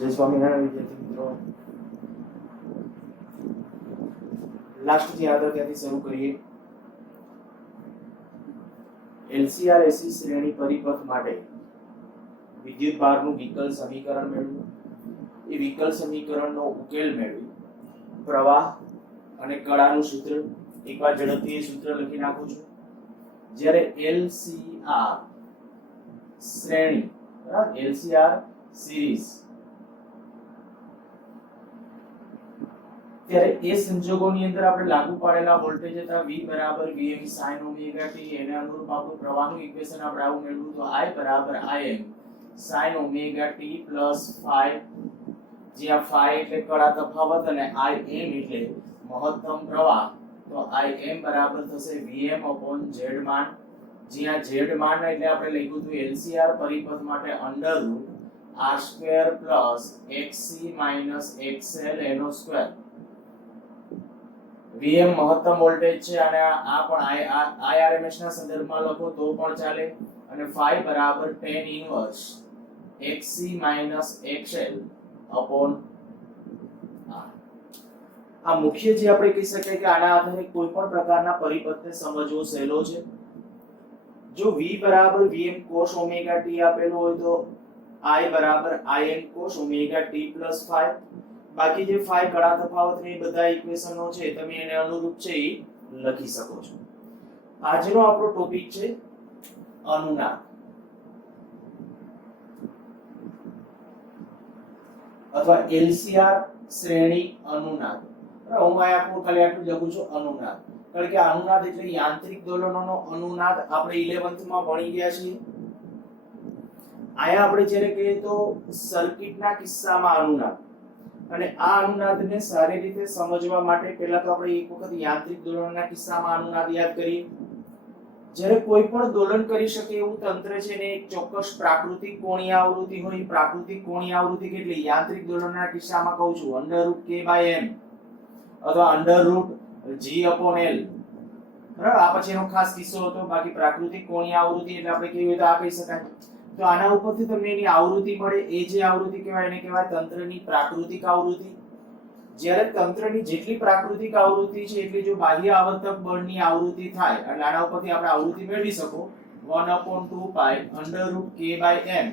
જય સ્વામિનારાયણ વિદ્યાર્થી મિત્રો, લાસ્ટ થી આગળ ત્યાંથી શરૂ કરીએ. એલસીઆર એસી શ્રેણી પરિપથ માટે વિદ્યુત ભારનું વિકલ સમીકરણ મેળવ્યું. એ વિકલ સમીકરણનો ઉકેલ મેળવી પ્રવાહ અને કળાનું સૂત્ર એકવાર ઝડપથી એ સૂત્ર લખી નાખું છું. જ્યારે એલસીઆર શ્રેણી બરાબર એલસીઆર સિરીઝ ત્યારે એ સંજોગોની અંદર આપણે લાગુ પાડેલા વોલ્ટેજ હતા V બરાબર Vm sin ઓમેગા t. એને અનુરૂપ આપણું પ્રવાહનું ઇક્વેશન આપણે આવું મેળવ્યું તો I બરાબર Im sin omega t plus phi, જ્યાં phi એટલે કળા તફાવત અને Im એટલે મહત્તમ પ્રવાહ. તો Im બરાબર થશે Vm upon Z માન, જ્યાં Z માન એટલે આપણે લખ્યું હતું LCR પરિપથ માટે under route r² plus xc minus xl એનો સ્ક્વેર. Vm મહત્તમ વોલ્ટેજ છે અને આ પણ IRMS ના સંદર્ભમાં લખો તો પણ ચાલે. અને phi બરાબર tan inverse xc minus xl upon r. આ મુખ્ય જે આપણે કહી શકાય કે આના આધારે કોઈ પણ પ્રકારના પરિપથને સમજવો સહેલો છે. જો V બરાબર Vm cos ઓમેગા t આપેલું હોય તો I બરાબર Im cos omega t plus phi. બાકી જે phi કળા તફાવત ને બધા ઇક્વેશનો છે તમે એને અનુરૂપ છે એ લખી શકો છો. આજનો આપણો ટોપિક છે અનુનાદ અથવા એલસીઆર શ્રેણી અનુનાદ. હું આખું ખાલી આટલું લખું છું અનુનાદ, કારણ કે અનુનાદ એટલે યાંત્રિક દોલનોનો અનુનાદ આપણે 11th માં ભણી ગયા છીએ. આયા આપણે જ્યારે કહીએ તો સર્કિટના કિસ્સામાં અનુનાદ, અને આ અનુનાદને સારી રીતે સમજવા માટે પહેલા તો આપણે એક વખત યાંત્રિક દોલનના કિસ્સામાં અનુનાદ યાદ કરીએ. જ્યારે કોઈ પણ દોલન કરી શકે એવું તંત્ર છે ને એક ચોક્કસ પ્રાકૃતિક કોણીય આવૃત્તિ હોય. પ્રાકૃતિક કોણીય આવૃત્તિ કેટલી? યાંત્રિક દોલનના કિસ્સામાં કહું છું √k/m અથવા √g/l. બરાબર, આ પછીનો ખાસ કિસ્સો હતો. બાકી પ્રાકૃતિક કોણીય આવૃત્તિ એટલે આપણે કેવી રીતે આ કહી શકાય. તો આના ઉપરથી તમને એની આવૃત્તિ મળે. એ જે આવૃત્તિ કહેવાય એને કહેવાય તંત્રની પ્રાકૃતિક આવૃત્તિ. જ્યારે તંત્રની જેટલી પ્રાકૃતિક આવૃત્તિ છે એટલી જો બાહ્ય આવર્તક બળની આવૃત્તિ થાય એટલે આના ઉપરથી આપણે આવૃત્તિ મેળવી શકો 1/2π√k/m.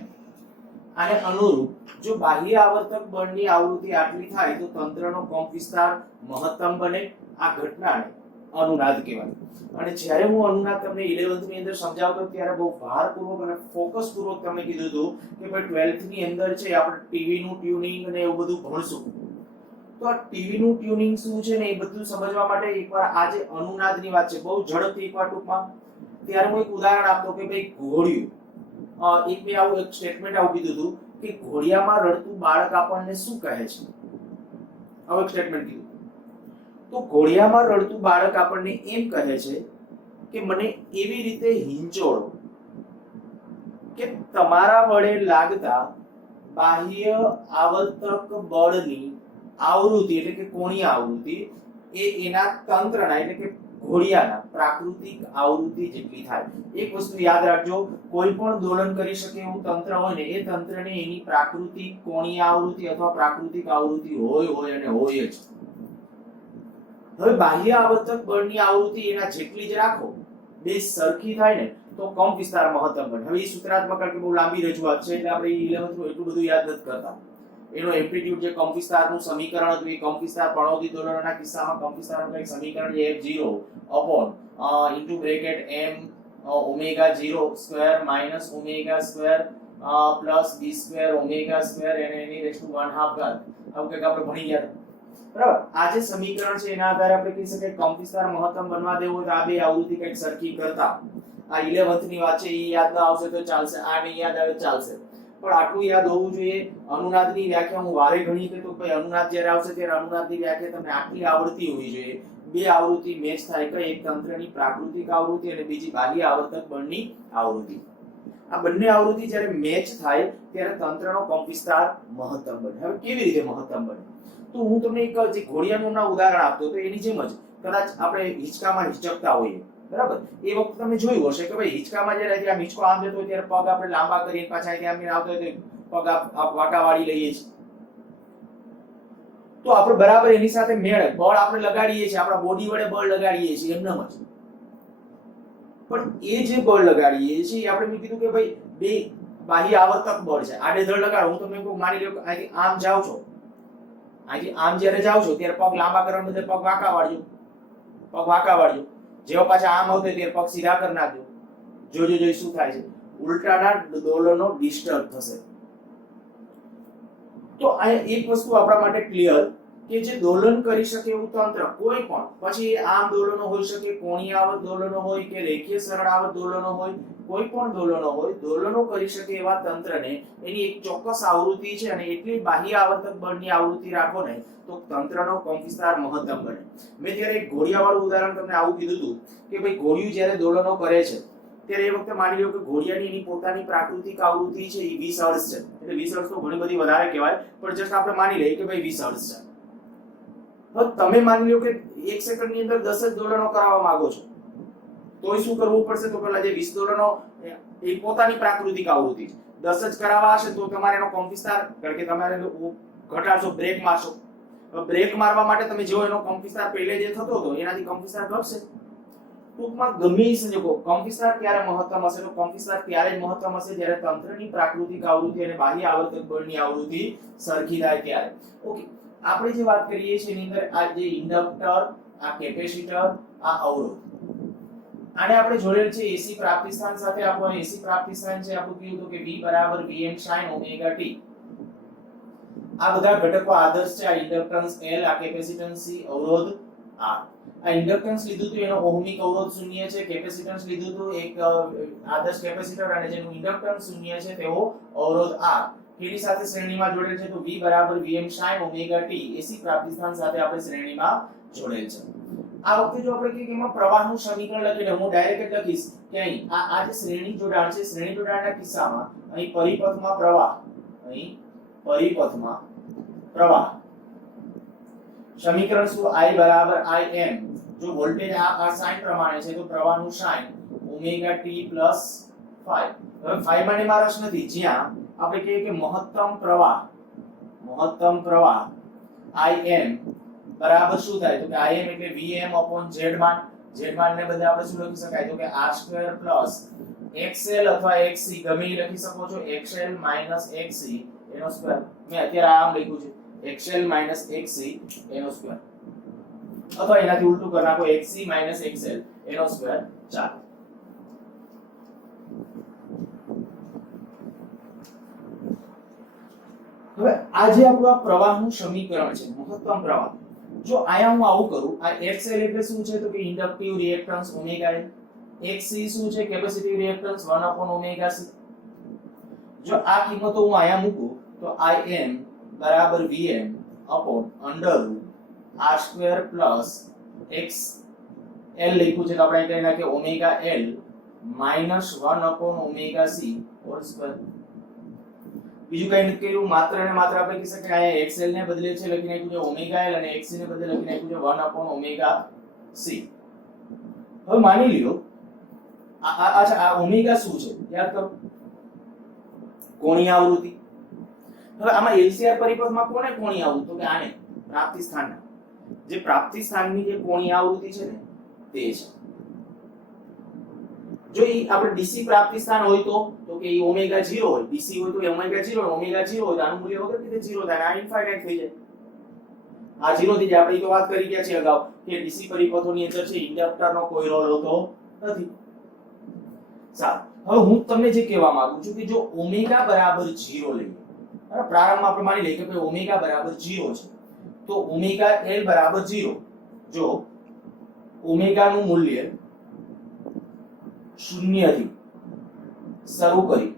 આને અનુરૂપ જો બાહ્ય આવર્તક બળની આવૃત્તિ આટલી થાય તો તંત્રનો કંપ વિસ્તાર મહત્તમ બને. આ ઘટનાને અનુનાદ કહેવાય. અને જ્યારે હું અનુનાદ તમને 11th ની અંદર સમજાવતો ત્યારે બહુ ભારપૂર્વક અને ફોકસ પૂર્વક તમને કીધું હતું કે ભાઈ 12th ની અંદર છે આપણે ટીવી નું ટ્યુનિંગ અને એવું બધું ભણશું. તો આ ટીવી નું ટ્યુનિંગ શું છે ને એ બધું સમજવા માટે એકવાર આ જે અનુનાદની વાત છે બહુ ઝડપથી એકવાર ટૂંકમાં ત્યારે હું એક ઉદાહરણ આપતો કે ભાઈ ઘોડિયું, એક મેં આવું એક સ્ટેટમેન્ટ આવું કીધું હતું કે ઘોડિયામાં રડતું બાળક આપણને શું કહે છે. આવું એક સ્ટેટમેન્ટ કીધું તો ઘોડિયામાં રડતું બાળક આપણને એમ કહે છે કે મને એવી રીતે હિંચોળો કે તમારા વડે લાગતા બાહ્ય આવર્તક બળની આવૃત્તિ એટલે કે કોણીય આવૃત્તિ એ એના તંત્રના એટલે કે ઘોડિયાના પ્રાકૃતિક આવૃત્તિ જેટલી થાય. એક વસ્તુ યાદ રાખજો, કોઈ પણ દોલન કરી શકે એવું તંત્ર હોય ને એ તંત્રને એની પ્રાકૃતિક કોણીય આવૃત્તિ અથવા પ્રાકૃતિક આવૃત્તિ હોય અને હોય જ. હવે બાહ્ય આવર્તક બળની આવૃત્તિ એના જેટલી જ રાખો, બે સરખી થાય ને તો કંપ વિસ્તાર મહત્તમ બને. હવે એ સૂત્રાત્મક કે બહુ લાંબી રજૂઆત છે એટલે આપણે 11th નું એટલું બધું યાદ નથી કરતા. એનો એમ્પ્લિટ્યુડ જે કંપ વિસ્તારનું સમીકરણ હતું એ કંપ વિસ્તાર પણોતી દોલનના કિસ્સામાં કંપ વિસ્તારનું એક સમીકરણ છે F0 upon into bracket m omega 0 square minus omega square plus b square omega square and n raised to 1/2 ઘાત. આવું કંઈક આપણે ભણી ગયા. બરાબર, આ જે સમીકરણ છે એના આધારે આપણે કહી શકીએ કંપ વિસ્તાર મહત્તમ બનવા દેવો તો આ બે આવૃત્તિ કંઈક સરખી કરતા. આ 11th ની વાત છે, એ યાદ ન આવશે તો ચાલશે, આ નહીં યાદ આવે ચાલશે, પણ આટલું યાદ હોવું જોઈએ. અનુનાદની વ્યાખ્યા હું વારે ઘણી કે તો ભાઈ અનુનાદ જ્યારે આવશે ત્યારે અનુનાદની વ્યાખ્યા તમને આટલી આવૃત્તિ હોવી જોઈએ. બે આવૃત્તિ મેચ થાય કે એક તંત્રની પ્રાકૃતિક આવૃત્તિ અને બીજી બાહ્ય આવર્તક બળની આવૃત્તિ. આ બંને આવૃત્તિ જ્યારે મેચ થાય ત્યારે તંત્રનો કંપ વિસ્તાર મહત્તમ બને. હવે કેવી રીતે મહત્તમ બને? તો હું તમને એક જે ઘોડિયાનું ઉદાહરણ આપતો તો એની જેમ જ કદાચ આપણે હિંચકામાં હિંચકતા હોઈએ, બરાબર, એ વખતે તમે જોયું હશે કે ભાઈ હિંચકામાં જ્યારે હિંચકો આમ જતો હોય ત્યારે પગ આપણે લાંબા કરીને પાછા ત્યાં આવતો હોય તો પગ વાંકા વાળી લઈએ છીએ. તો આપણે બરાબર એની સાથે મેળે બળ આપણે લગાડીએ છીએ, આપણા બોડી વડે બળ લગાડીએ છીએ એમનેમ જ, પણ એ જે બળ લગાડીએ છીએ આપણે મેં કીધું કે ભાઈ બે બાહ્ય આવર્તક બળ છે, આડેધડ લગાડો. હું તમને કહું, માની લો કે અહીંથી આમ જાવ છો, અહીંથી આમ જ્યારે જાવ છો ત્યારે પગ લાંબા કરવા બદલે પગ વાંકા વાળજો, પગ વાંકા વાળજો. જેવો પાછા આમ આવતો ત્યારે પગ સીધા કરી નાખજો. જોજો જોઈ શું થાય છે, ઉલટાના દોલનો ડિસ્ટર્બ થશે. તો આ એક વસ્તુ આપણા માટે ક્લિયર કે જે દોલન કરી શકે એવું તંત્ર કોઈ પણ, પછી આમ દોલનો હોઈ શકે, કોણીય આવર્ત દોલનો હોય કે રેખીય સરળ આવર્ત દોલનો હોય, કોઈ પણ દોલનો હોય, દોલનો કરી શકે એવા તંત્રને એની એક ચોક્કસ આવૃત્તિ છે અને એટલી બાહ્ય આવર્તક બળની આવૃત્તિ રાખો ને તો તંત્રનો કંપવિસ્તાર મહત્તમ બને. મેં જ્યારે એક ઘોડિયાવાળું ઉદાહરણ તમને આવું કીધું હતું કે ભાઈ ઘોડિયું જ્યારે દોલનો કરે છે ત્યારે એ વખતે માની લો કે ઘોડિયાની એની પોતાની પ્રાકૃતિક આવૃત્તિ છે એ 20 હર્ટ્ઝ છે. એટલે 20 હર્ટ્ઝ તો ઘણી બધી વધારે કહેવાય, પણ જસ્ટ આપણે માની લઈએ કે ભાઈ 20 હર્ટ્ઝ છે. હવે તમે માની લો કે 1 સેકન્ડની અંદર 10 જ દોલનો કરાવવા માંગો છો, તોય શું કરવું પડશે? તો પેલા જે 20 દોલનો એ પોતાની પ્રાકૃતિક આવૃત્તિ છે, 10 જ કરાવવા હશે તો તમારે એનો કંપવિસ્તાર, કારણ કે તમારે ઘટાડશો, બ્રેક મારશો. બ્રેક મારવા માટે તમે જો એનો કંપવિસ્તાર પહેલે જે થતો હતો એનાથી કંપવિસ્તાર ઘટશે. ટૂંકમાં ગમે એ સંજોગો કંપવિસ્તાર ક્યારે મહત્તમ હશે? તો કંપવિસ્તાર ત્યારે જ મહત્તમ હશે જ્યારે તંત્રની પ્રાકૃતિક આવૃત્તિ અને બાહ્ય આવર્તક બળની આવૃત્તિ સરખી થાય ત્યારે. ઓકે, આપણે જે વાત કરીએ છીએ એની અંદર આ જે ઇન્ડક્ટર, આ કેપેસિટર, આ અવરોધ, આને આપણે જોડેલ છે એસી પ્રાપ્તિસ્થાન સાથે. આપણું એસી પ્રાપ્તિસ્થાન છે આપણું કીધું હતું કે V = Vm sin ωt. આ બધા ઘટકો આદર્શ છે. આ ઇન્ડક્ટન્સ L, આ કેપેસિટન્સ C, અવરોધ R. આ ઇન્ડક્ટન્સ લીધું હતું એનો ઓહમિક અવરોધ શૂન્ય છે, કેપેસિટન્સ લીધું હતું એક આદર્શ કેપેસિટર અને જેનું ઇન્ડક્ટન્સ શૂન્ય છે તેવો અવરોધ R. કેની સાથે શ્રેણીમાં જોડેલ છે? તો V = Vm sin ωt એસી પ્રાપ્તિસ્થાન સાથે આપણે શ્રેણીમાં જોડેલ છે. આ વખતે જો આપણે કહીએ કે એમાં પ્રવાહનું સમીકરણ લખીને હું ડાયરેક્ટ લખીશ કે અહીં આ જે શ્રેણી જોડાણ છે, શ્રેણી જોડાણના કિસ્સામાં અહીં પરિપથમાં પ્રવાહ, અહીં પરિપથમાં પ્રવાહ, સમીકરણ શું? I Im. જો વોલ્ટેજ આ સાઇન પ્રમાણે છે તો પ્રવાહનું સાઇન ωt + phi. હવે phi માં ને મારસ નથી, જ્યાં આપણે કહીએ કે મહત્તમ પ્રવાહ Im બરાબર શું થાય? તો કે Im એટલે Vm/Z માન. Z માન ને બદલે આપણે શું લખી શકાય? તો કે R² + XL અથવા XC ગમે એ લખી શકો છો. XL - XC એનો સ્ક્વેર. મેં અત્યારે આમ લખ્યું છે XL - XC એનો સ્ક્વેર, અથવા એનાથી ઉલટું કરી નાખો XC - XL એનો સ્ક્વેર. ચાલો હવે આ જે આપણું આ પ્રવાહનું સમીકરણ છે, મહત્તમ પ્રવાહ, જો આયા હું આવું કરું, આ XL એટલે શું છે? તો કે ઇન્ડક્ટિવ રિએક્ટન્સ ωL. XC શું છે? Capacitive reactance 1/ωc. જો આ કિંમતો હું આયા મૂકું તો Im = Vm √R² + XL લખ્યું છે તો આપણે કહી નાખીએ ωL -1/ωc². બીજું કઈ નથી કર્યું, માત્ર ને માત્ર આપણે કહી શકીએ અહીંયા XL ને બદલે છે લખી નાખ્યું છે ωL અને XC ને બદલે લખી નાખ્યું છે 1/ωc. હવે માની લ્યો આ ઓમેગા શું છે યાદ કરો? કોણીય આવૃત્તિ. હવે આમાં LCR પરિપથમાં કોને કોણીય આવૃત્તિ? તો કે આને પ્રાપ્તિ સ્થાનના, જે પ્રાપ્તિ સ્થાનની જે કોણીય આવૃત્તિ છે ને તે છે. જો ઈ આપણે DC પ્રાપ્તિ સ્થાન હોય તો કે ઈ ઓમેગા 0 હોય, DC હોય તો ઓમેગા 0, ઓમેગા 0 હોય તો આનું મૂલ્ય વગર રીતે 0 થાય, આ ઇન્ફાઇનાઇટ થઈ જાય. આ 0 થઈ જાય. આપણે તો વાત કરી ગયા છે અગાઉ કે DC પરિપથોની અંદર છે ઇન્ડક્ટરનો કોઈ રોલ હોતો નથી. સારું, હવે હું તમને જે કહેવા માંગુ છું કે જો ઓમેગા બરાબર 0 લઈએ, બરાબર, પ્રારંભમાં આપણે માની લઈએ કે ભાઈ ઓમેગા બરાબર 0 છે, તો ઓમેગા L બરાબર 0. જો ઓમેગા નું મૂલ્ય 0 થી શરૂ કરી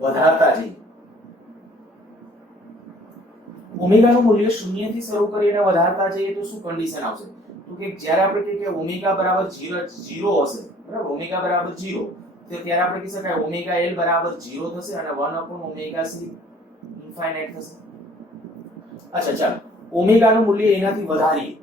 વધારતા જઈએ, ઓમેગા નું મૂલ્ય 0 થી શરૂ કરીને વધારતા જઈએ તો શું કન્ડિશન આવશે? તો કે જ્યારે આપણે કહીએ કે ઓમેગા બરાબર 0 હશે, બરાબર, ઓમેગા બરાબર 0, તો ત્યારે આપણે કહી શકાય ઓમેગા L બરાબર 0 થશે અને 1/ωc ઇન્ફાઇનાઇટ થશે. અચ્છા ચાલો, ઓમેગા નું મૂલ્ય એનાથી વધારીએ.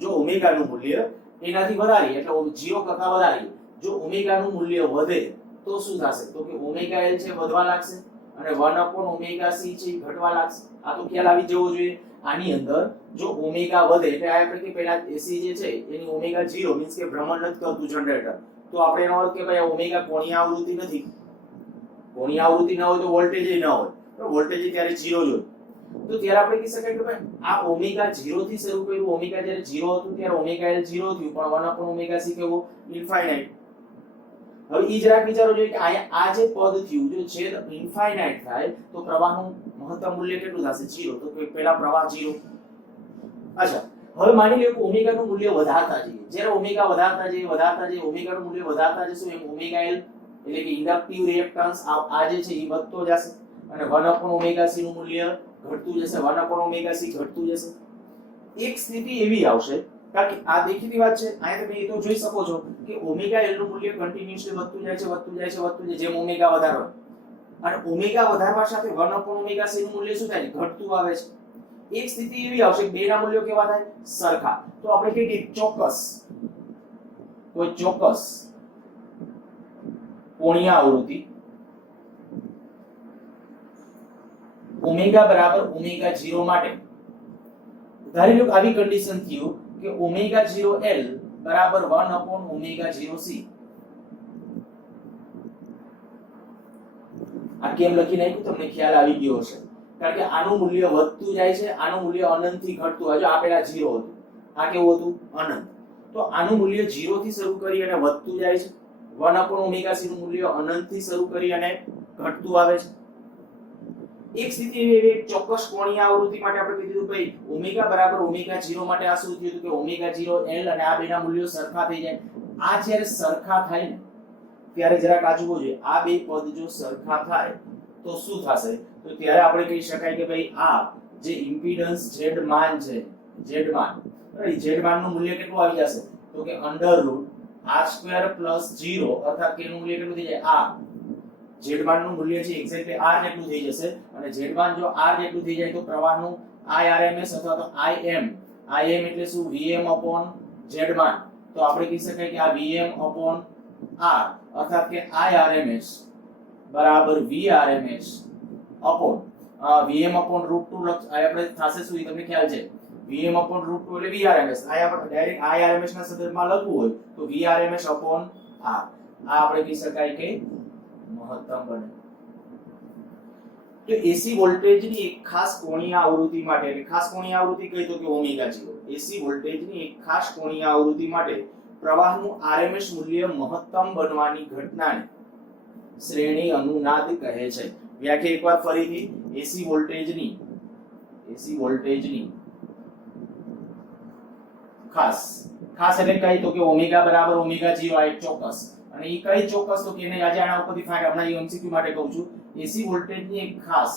જો ઓમેગા નું મૂલ્ય એનાથી વધારીએ એટલે 0 કરતા વધારીએ, જો ઓમેગા નું મૂલ્ય વધે તો શું થશે? તો કે ઓમેગા L છે વધવા લાગશે અને 1/ωc છે એ ઘટવા લાગશે. આ તો ખ્યાલ આવી જવો જોઈએ. આની અંદર જો ઓમેગા વધે એટલે આપણે કે પહેલા એસી જે છે એની ઓમેગા 0 મીન્સ કે ભ્રમણ નથી કરતું જનરેટર, તો આપણે એનો અર્થ કે ભાઈ ઓમેગા કોણીય આવૃત્તિ નથી. કોણીય આવૃત્તિ ના હોય તો વોલ્ટેજ ન હોય, તો વોલ્ટેજ ત્યારે 0 જ હોય. તો ત્યારે આપણે કહી શકાય કે ભાઈ આ ઓમેગા 0 થી શરૂ કર્યું, ઓમેગા જ્યારે 0 હતું ત્યારે ઓમેગા એલ 0 થયું, પણ 1/ωc કેવું ઇન્ફાઇનાઇટ. હવે ઈ જરાક વિચારો જોઈએ કે આ જે પદ થયું જો છેદ ઇન્ફાઇનાઇટ થાય તો પ્રવાહનું મહત્તમ મૂલ્ય કેટલું થશે? 0. તો પહેલા પ્રવાહ 0. અચ્છા, હવે માની લો કે ઓમેગા નું મૂલ્ય વધારતા જઈએ. જ્યારે ઓમેગા વધારતા જઈએ ઓમેગા નું મૂલ્ય વધારતા જશું એમ ઓમેગા એલ એટલે કે ઇન્ડક્ટિવ રિએક્ટન્સ આ જે છે એ વધતો જશે અને 1/ωc નું મૂલ્ય ઘટતું જશે, 1/ωc ઘટતું જશે. એક સ્થિતિ એવી આવશે કારણ કે આ દેખીતી વાત છે, અહીંયા તમે એ તો જોઈ શકો છો કે ઓમેગા એલ નું મૂલ્ય કન્ટિન્યુઅસલી વધતું જાય છે જેમ ઓમેગા વધારવા, અને ઓમેગા વધારવા સાથે 1/ωc નું મૂલ્ય શું થાય? ઘટતું આવે છે. એક સ્થિતિ એવી આવશે કે બેના મૂલ્યો કેવા થાય? સરખા. તો આપણે કહીએ કે કોઈ ચોક્કસ કોણીય આવૃત્તિ ઓમેગા બરાબર ઓમેગા 0 માટે ધારી લો આવી કન્ડિશન થયું કે ઓમેગા 0l બરાબર 1/ωc. આ કેમ લખી નાખ્યું તમને ખ્યાલ આવી ગયો હશે, કારણ કે આનું મૂલ્ય વધતું જાય છે, આનું મૂલ્ય અનંત થી ઘટતું. હજુ આ પેલા 0 હતું, આ કેવું હતું? અનંત. તો આનું મૂલ્ય 0 થી શરૂ કરી અને વધતું જાય છે, 1/ωc નું મૂલ્ય અનંત થી શરૂ કરી અને ઘટતું આવે છે. એક સ્થિતિ એવી એક ચોક્કસ કોણીય આવૃત્તિ માટે આપણે કીધું ભાઈ ઓમેગા બરાબર ઓમેગા 0 માટે આ શું થયું કે ઓમેગા 0l અને આ બેના મૂલ્યો સરખા થઈ જાય. આ જ્યારે સરખા થાય ને ત્યારે જરાક આ જોવો જોઈએ, આ બે પદ જો સરખા થાય તો શું થશે? તો ત્યારે આપણે કહી શકાય કે ભાઈ આ જે ઇમ્પિડન્સ z માન છે, z માન, રાઈટ, z માન નું મૂલ્ય કેટલું આવી જશે? તો કે √r² + 0 અર્થાત કે નું મૂલ્ય કેટલું થઈ જાય? r. z માન નું મૂલ્ય છે એક્ઝેક્ટલી r જેટલું થઈ જશે, અને z માન જો r જેટલું થઈ જાય તો પ્રવાહનું Irms અથવા તો Im એટલે શું? Vm/z માન. તો આપણે કહી શકાય કે આ Vm/r અર્થાત કે Irms બરાબર Vrms અપોન Vm/√2 આપણે થશે શું? એ તમને ખ્યાલ છે Vm/√2 એટલે Vrms. આ આપણે ડાયરેક્ટ Irms ના સંદર્ભમાં લખવું હોય તો Vrms/r. આ આપણે કહી શકાય કે મહત્તમ બને. તો એસી વોલ્ટેજની એક ખાસ કોણીય આવૃત્તિ માટે, એટલે ખાસ કોણીય આવૃત્તિ કઈ તો કે ઓમેગા 0. એસી વોલ્ટેજની એક ખાસ કોણીય આવૃત્તિ માટે પ્રવાહનું આરએમએસ મૂલ્ય મહત્તમ બનવાની ઘટનાને શ્રેણી અનુનાદ કહે છે. વ્યાખ્યા એકવાર ફરીથી, એસી વોલ્ટેજની ખાસ એટલે કઈ તો કે ઓમેગા બરાબર ઓમેગા 0 આ એક ચોક્કસ, અને એ કઈ ચોક્કસ તો કે એને આજે આના ઉપરથી ફાઇન્ડ, હમણાં એ એમસીક્યુ માટે કહું છું. એસી વોલ્ટેજની એક ખાસ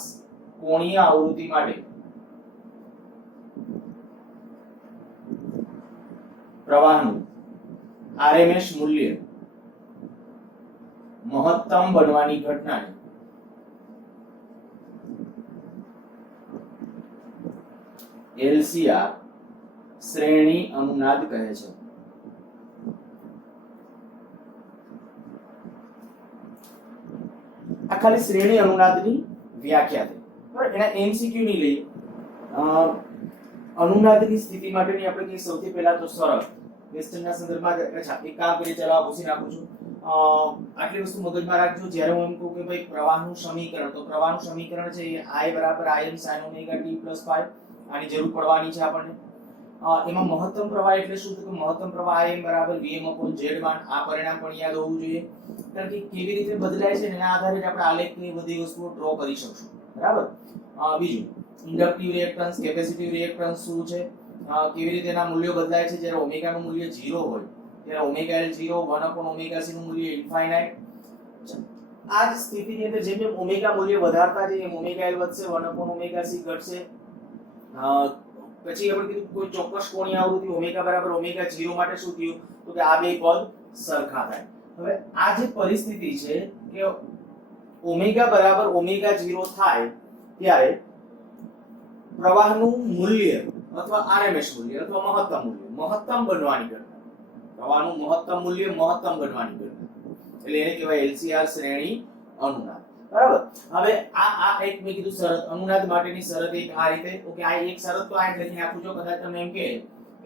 કોણીય આવૃત્તિ માટે પ્રવાહનું આરએમએસ મૂલ્ય મહત્તમ બનવાની ઘટનાને એલસીઆર શ્રેણી અનુનાદ કહે છે. આ ખાલી શ્રેણી અનુનાદની વ્યાખ્યા થઈ, બરાબર. એના એમસીક્યુ ની લઈએ. અનુનાદની સ્થિતિ માટેની આપણે કઈ સૌથી પહેલા તો સરળ ક્વેશ્ચનના સંદર્ભમાં એક કામ કરી, ચાલો આ પૂછી નાખું છું. આટલી વસ્તુ મગજમાં રાખજો. જ્યારે હું એમ કહું કે ભાઈ પ્રવાહનું સમીકરણ, તો પ્રવાહનું સમીકરણ છે એ I = Im sin omega t + ϕ. આની જરૂર પડવાની છે આપણને. એમાં મહત્તમ પ્રવાહ એટલે શું? તો મહત્તમ પ્રવાહ Im = Vm/z માન. આ પરિણામ પણ યાદ હોવું જોઈએ, કારણ કે કેવી રીતે બદલાય છે એના આધારે આપણે આલેખની બધી વસ્તુઓ ડ્રો કરી શકશું, બરાબર. બીજું, ઇન્ડક્ટિવ રિએક્ટન્સ, કેપેસિટિવ રિએક્ટન્સ શું છે, કેવી રીતે એના મૂલ્યો બદલાય છે. જ્યારે ઓમેગા નું મૂલ્ય 0 હોય ત્યારે ઓમેગા L 0, 1/ωc નું મૂલ્ય ઇન્ફાઇનાઇટ. આ જ સ્થિતિની અંદર જેમ જેમ ઓમેગા મૂલ્ય વધારતા જઈએ એમ ઓમેગા L વધશે, 1/ωc ઘટશે. પછી આપણે કીધું કોઈ ચોક્કસ કોણીય આવૃત્તિ ઓમેગા બરાબર ઓમેગા 0 માટે શું થયું? તો કે આ બે પદ સરખા થાય. હવે આ જે પરિસ્થિતિ છે કે ઓમેગા બરાબર ઓમેગા 0 થાય ત્યારે પ્રવાહનું મૂલ્ય અથવા આરએમએસ મૂલ્ય અથવા મહત્તમ બનવાની ઘટના, પ્રવાહનું મહત્તમ મૂલ્ય મહત્તમ બનવાની ઘટના, એટલે એને કહેવાય એલસીઆર શ્રેણી અનુનાદ. બરાબર. હવે આ એક મેં કીધું શરત, અનુનાદ માટેની શરત એક આ રીતે. ઓકે, આ એક શરત તો આ લખી નાખું છું. કદાચ તમે એમ કે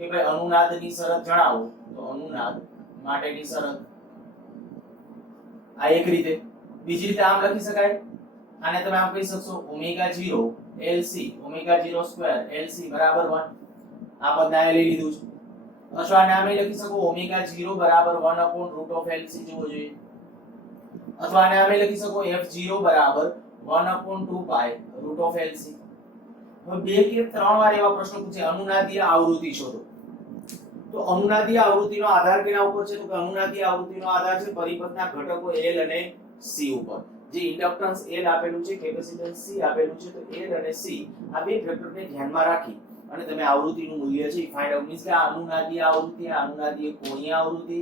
ભાઈ અનુનાદની શરત જણાવો, તો અનુનાદ માટેની શરત આ એક રીતે. બીજી રીતે આમ લખી શકાય, આને તમે આમ કહી શકશો omega 0 LC omega 0 square LC બરાબર 1. આ પદ આ લઈ લીધું છે. અથવા આને આમ લખી શકો ઓમેગા 0 બરાબર 1 અપોન રૂટ ઓફ LC જોવો જોઈએ. અથવા આને આમ લખી શકો f0 બરાબર 1 upon 2 pi root of LC. હવે બે કે ત્રણ વાર એવા પ્રશ્નો પૂછે અનુનાદીય આવૃત્તિ શોધો. તો અનુનાદીય આવૃત્તિનો આધાર કેના ઉપર છે? તો કે અનુનાદીય આવૃત્તિનો આધાર છે પરિપથના ઘટકો L અને C ઉપર. જે ઇન્ડક્ટન્સ L આપેલું છે, કેપેસિટન્સ C આપેલું છે, તો L અને C આ બે ફેક્ટરને ધ્યાનમાં રાખી અને તમે આવૃત્તિનું મૂલ્ય છે ફાઇન્ડ આઉટ. મીન્સ કે આ અનુનાદીય આવૃત્તિ, આ અનુનાદીય કોણીય આવૃત્તિ,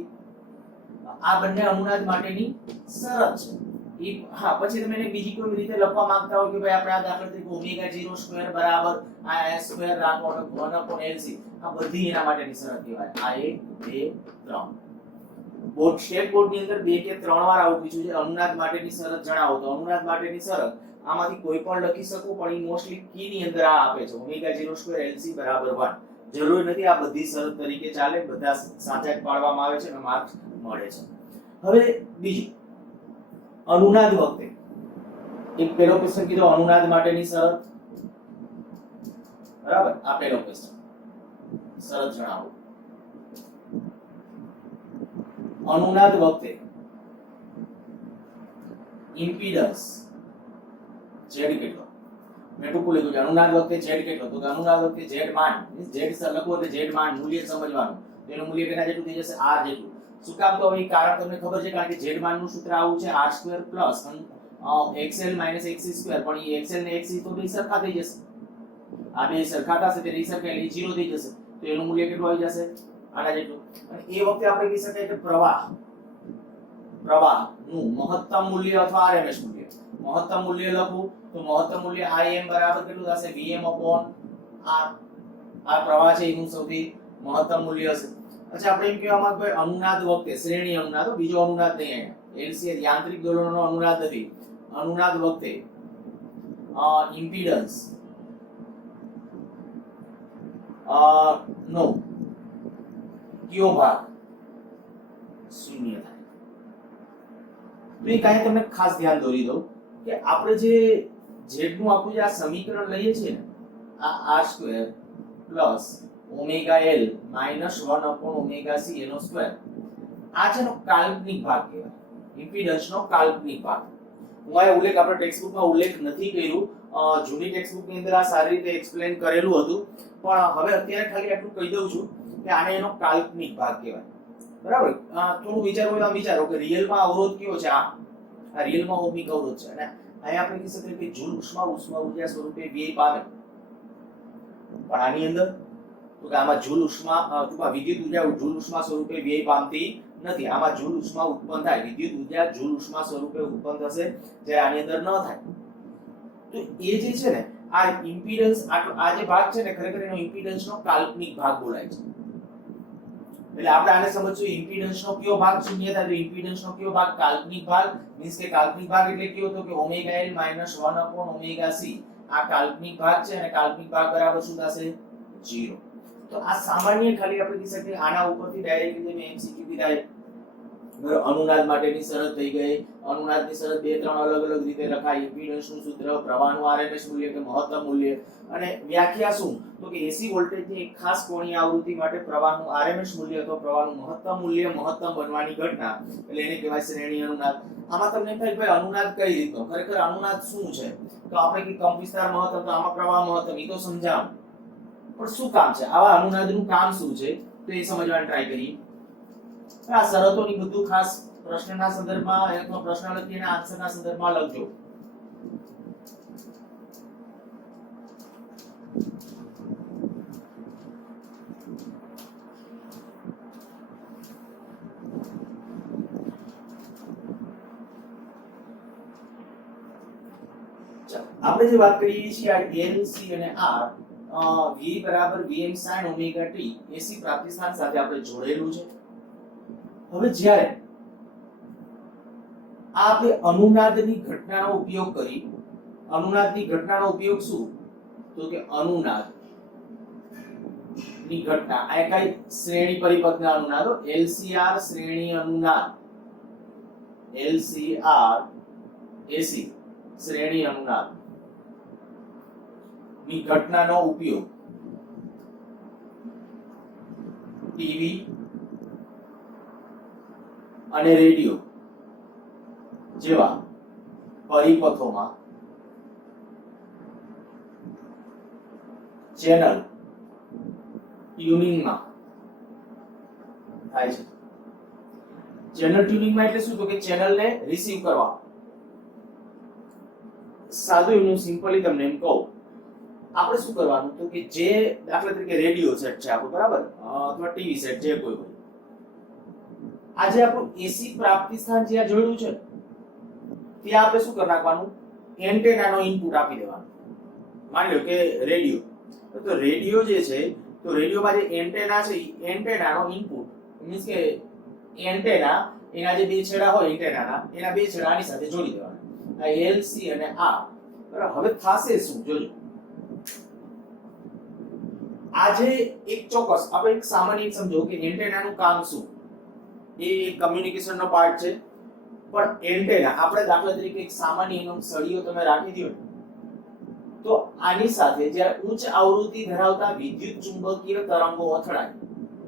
આ બંને અનુનાદ માટેની શરત છે. હા, પછી તમે એને બીજી કોઈ રીતે લખવા માંગતા હોય કે ભાઈ આપણે આ દાખલા તરીકે ઓમેગા 0 સ્ક્વેર બરાબર આ s સ્ક્વેર રાખો 1 upon LC, આ બધી એના માટેની શરત કહેવાય. આ 1 2 3 બોર્ડ સ્ટેટ બોર્ડ ની અંદર બે કે ત્રણ વાર આવું પૂછ્યું છે અનુનાદ માટેની શરત જણાવો. તો અનુનાદ માટેની શરત આમાંથી કોઈ પણ લખી શકો, પણ એ મોસ્ટલી કી ની અંદર આ આપે છે ઓમેગા 0 સ્ક્વેર LC બરાબર 1. જરૂરી નથી આ બધી શરત તરીકે ચાલે, બધા સાચા જ પાડવામાં આવે છે અને માર્ક્સ મળે છે. હવે બીજું અનુનાદ વખતે એક પેલો ક્વેશ્ચન કીધો અનુનાદ માટેની શરત, બરાબર. આ પેલો ક્વેશ્ચન શરત જણાવો. અનુનાદ વખતે ઇમ્પિડન્સ z કેટલો? મેં ટૂંકું લીધું છે. અનુનાદ વખતે z કેટલો? તો અનુનાદ વખતે z માન, z લખો એટલે z માન મૂલ્ય સમજવાનું. તેનું મૂલ્ય કેના જેટલું થઈ જશે? r જેટલું. શું કામ? તો હવે કારણ તમને ખબર છે, કારણ કે z માન નું સૂત્ર આવું છે r square plus xl minus xc square. પણ એ xl ને xc તો બે સરખા થઈ જશે. આ બે સરખા થશે તે સરખા એટલે 0 થઈ જશે. તો એનું મૂલ્ય કેટલું આવી જશે? આના જેટલું. અને એ વખતે આપણે કહી શકાય કે પ્રવાહ નું મહત્તમ મૂલ્ય અથવા RMS મૂલ્ય. મહત્તમ મૂલ્ય લખું તો મહત્તમ મૂલ્ય Im બરાબર કેટલું થશે? Vm upon R. આ પ્રવાહ છે એનું સૌથી મહત્તમ મૂલ્ય હશે. અચ્છા, આપણે એમ કહેવા માંગીએ ભાઈ અનુનાદ વખતે શ્રેણી અનુનાદ, બીજો અનુનાદ નહીં, LC યાંત્રિક દોલનનો અનુનાદ નથી. અનુનાદ વખતે ઇમ્પિડન્સ નો કયો ભાગ શૂન્ય થાય? તો એ કાંઈ તમને ખાસ ધ્યાન દોરી દઉં કે આપણે જે z નું આપણું જે આ સમીકરણ લઈએ છીએ ને, આ r square plus omega l minus 1 upon omega c એનો સ્ક્વેર, આ છે નો કાલ્પનિક ભાગ કહેવાય. ઇમ્પિડન્સ નો કાલ્પનિક ભાગ. હું આ ઉલ્લેખ આપણે ટેક્સ્ટબુકમાં ઉલ્લેખ નથી કર્યું, જૂની ટેક્સ્ટબુક ની અંદર આ સારી રીતે એક્સપ્લેન કરેલું હતું, પણ હવે અત્યારે ખાલી આટલું કહી દઉં છું કે આને એનો કાલ્પનિક ભાગ કહેવાય. બરાબર. થોડું વિચારો તો વિચારો કે રિયલ માં અવરોધ કયો છે? આ રિયલ માં ઓહમિક અવરોધ છે. અને અહીંયા આપણે કહી શકીએ કે જૂલ ઉષ્મા ઉર્જા સ્વરૂપે વ્યય પામે. પણ આની અંદર તો કે આમાં જૂલ ઉષ્મા અથવા વિદ્યુત ઉર્જા જૂલ ઉષ્મા સ્વરૂપે વ્યય પામતી નથી. આમાં જૂલ ઉષ્મા ઉત્પન્ન થાય, વિદ્યુત ઉર્જા જૂલ ઉષ્મા સ્વરૂપે ઉત્પન્ન થશે, જ્યારે આની અંદર ન થાય. તો એ જે છે ને આ ઇમ્પિડન્સ, આ જે ભાગ છે ને ખરેખર એનો ઇમ્પિડન્સ નો કાલ્પનિક ભાગ બોલાય છે. એટલે આપણે આને સમજશું ઇમ્પિડન્સ નો કયો ભાગ શૂન્ય થાય? તો ઇમ્પિડન્સ નો કયો ભાગ? કાલ્પનિક ભાગ. મીન્સ કે કાલ્પનિક ભાગ એટલે કયો? તો કે omega l minus 1 upon omega c. આ કાલ્પનિક ભાગ છે અને કાલ્પનિક ભાગ બરાબર શું થશે? 0. તો આ સામાન્ય ખાલી આપણે કહી શકીએ આના ઉપરથી ડાયરેક્ટ રીતે મેં MCQ કીધા. અનુનાદ માટેની શરત થઈ ગઈ. અનુનાદની શરત બે ત્રણ અલગ અલગ રીતે લખાય. ઇમ્પિડન્સ નું સૂત્ર, પ્રવાહનું RMS મૂલ્ય કે મહત્તમ મૂલ્ય, અને વ્યાખ્યા શું? તો કે AC વોલ્ટેજની એક ખાસ કોણીય આવૃત્તિ માટે પ્રવાહનું RMS મૂલ્ય અથવા પ્રવાહનું મહત્તમ મૂલ્ય મહત્તમ બનવાની ઘટના, એટલે એને કહેવાય શ્રેણી અનુનાદ. આમાં તમને થાય ભાઈ અનુનાદ કઈ રીતનો? ખરેખર અનુનાદ શું છે? તો આપણે કે કંપ વિસ્તાર મહત્તમ, તો આમાં પ્રવાહ મહત્તમ, એ તો સમજાવ. પણ શું કામ છે આવા અનુનાદનું? કામ શું છે તો એ સમજવાની ટ્રાય કરીએ. આ શરતોની બધું ખાસ પ્રશ્નના સંદર્ભમાં અથવા પ્રશ્ન લખીને આન્સરના સંદર્ભમાં લખજો. આપણે જે વાત કરીએ છીએ આ L, C અને R, V બરાબર Vm sin omega t AC પ્રાપ્તિસ્થાન સાથે આપણે જોડેલું છે. હવે જ્યારે આ આપણે અનુનાદની ઘટનાનો ઉપયોગ કરી. અનુનાદની ઘટનાનો ઉપયોગ શું? તો કે અનુનાદ ની ઘટના આ કઈ શ્રેણી પરિપથના અનુનાદો LCR શ્રેણી અનુનાદ LCR AC શ્રેણી અનુનાદ ની ઘટનાનો ઉપયોગ ટીવી અને રેડિયો જેવા પરિપથોમાં ચેનલ ટ્યુનિંગમાં થાય છે. ચેનલ ટ્યુનિંગમાં એટલે શું? તો કે ચેનલને રિસીવ કરવા. સાદું એનું સિમ્પલી તમને એમ કહું, આપણે શું કરવાનું તો કે જે દાખલા તરીકે રેડિયો સેટ છે આપણો, બરાબર, અથવા ટીવી સેટ જે કોઈ હોય, આજે આપણું એસી પ્રાપ્તિ સ્થાન જ્યાં જોડ્યું છે ત્યાં આપણે શું કરી નાખવાનું? એન્ટેનાનો ઇનપુટ આપી દેવાનું. માની લો કે રેડિયો, તો રેડિયો જે છે તો રેડિયોમાં જે એન્ટેના છે એન્ટેનાનો ઇનપુટ મીન્સ કે એન્ટેના એના જે બે છેડા હોય એન્ટેનાના એના બે છેડા આની સાથે જોડી દેવાના. આ LC અને આ, બરાબર. હવે થશે શું જોજો. આજે એક ચોક્કસ આપણે એક સામાન્ય સમજો કે એન્ટેનાનું કામ શું? એ કમ્યુનિકેશનનો પાર્ટ છે. પણ એન્ટેના આપણે દાખલા તરીકે એક સામાન્ય એનો સળિયો તમે રાખી દો તો આની સાથે જ્યારે ઉચ્ચ આવૃત્તિ ધરાવતા વિદ્યુત ચુંબકીય તરંગો અથડાય,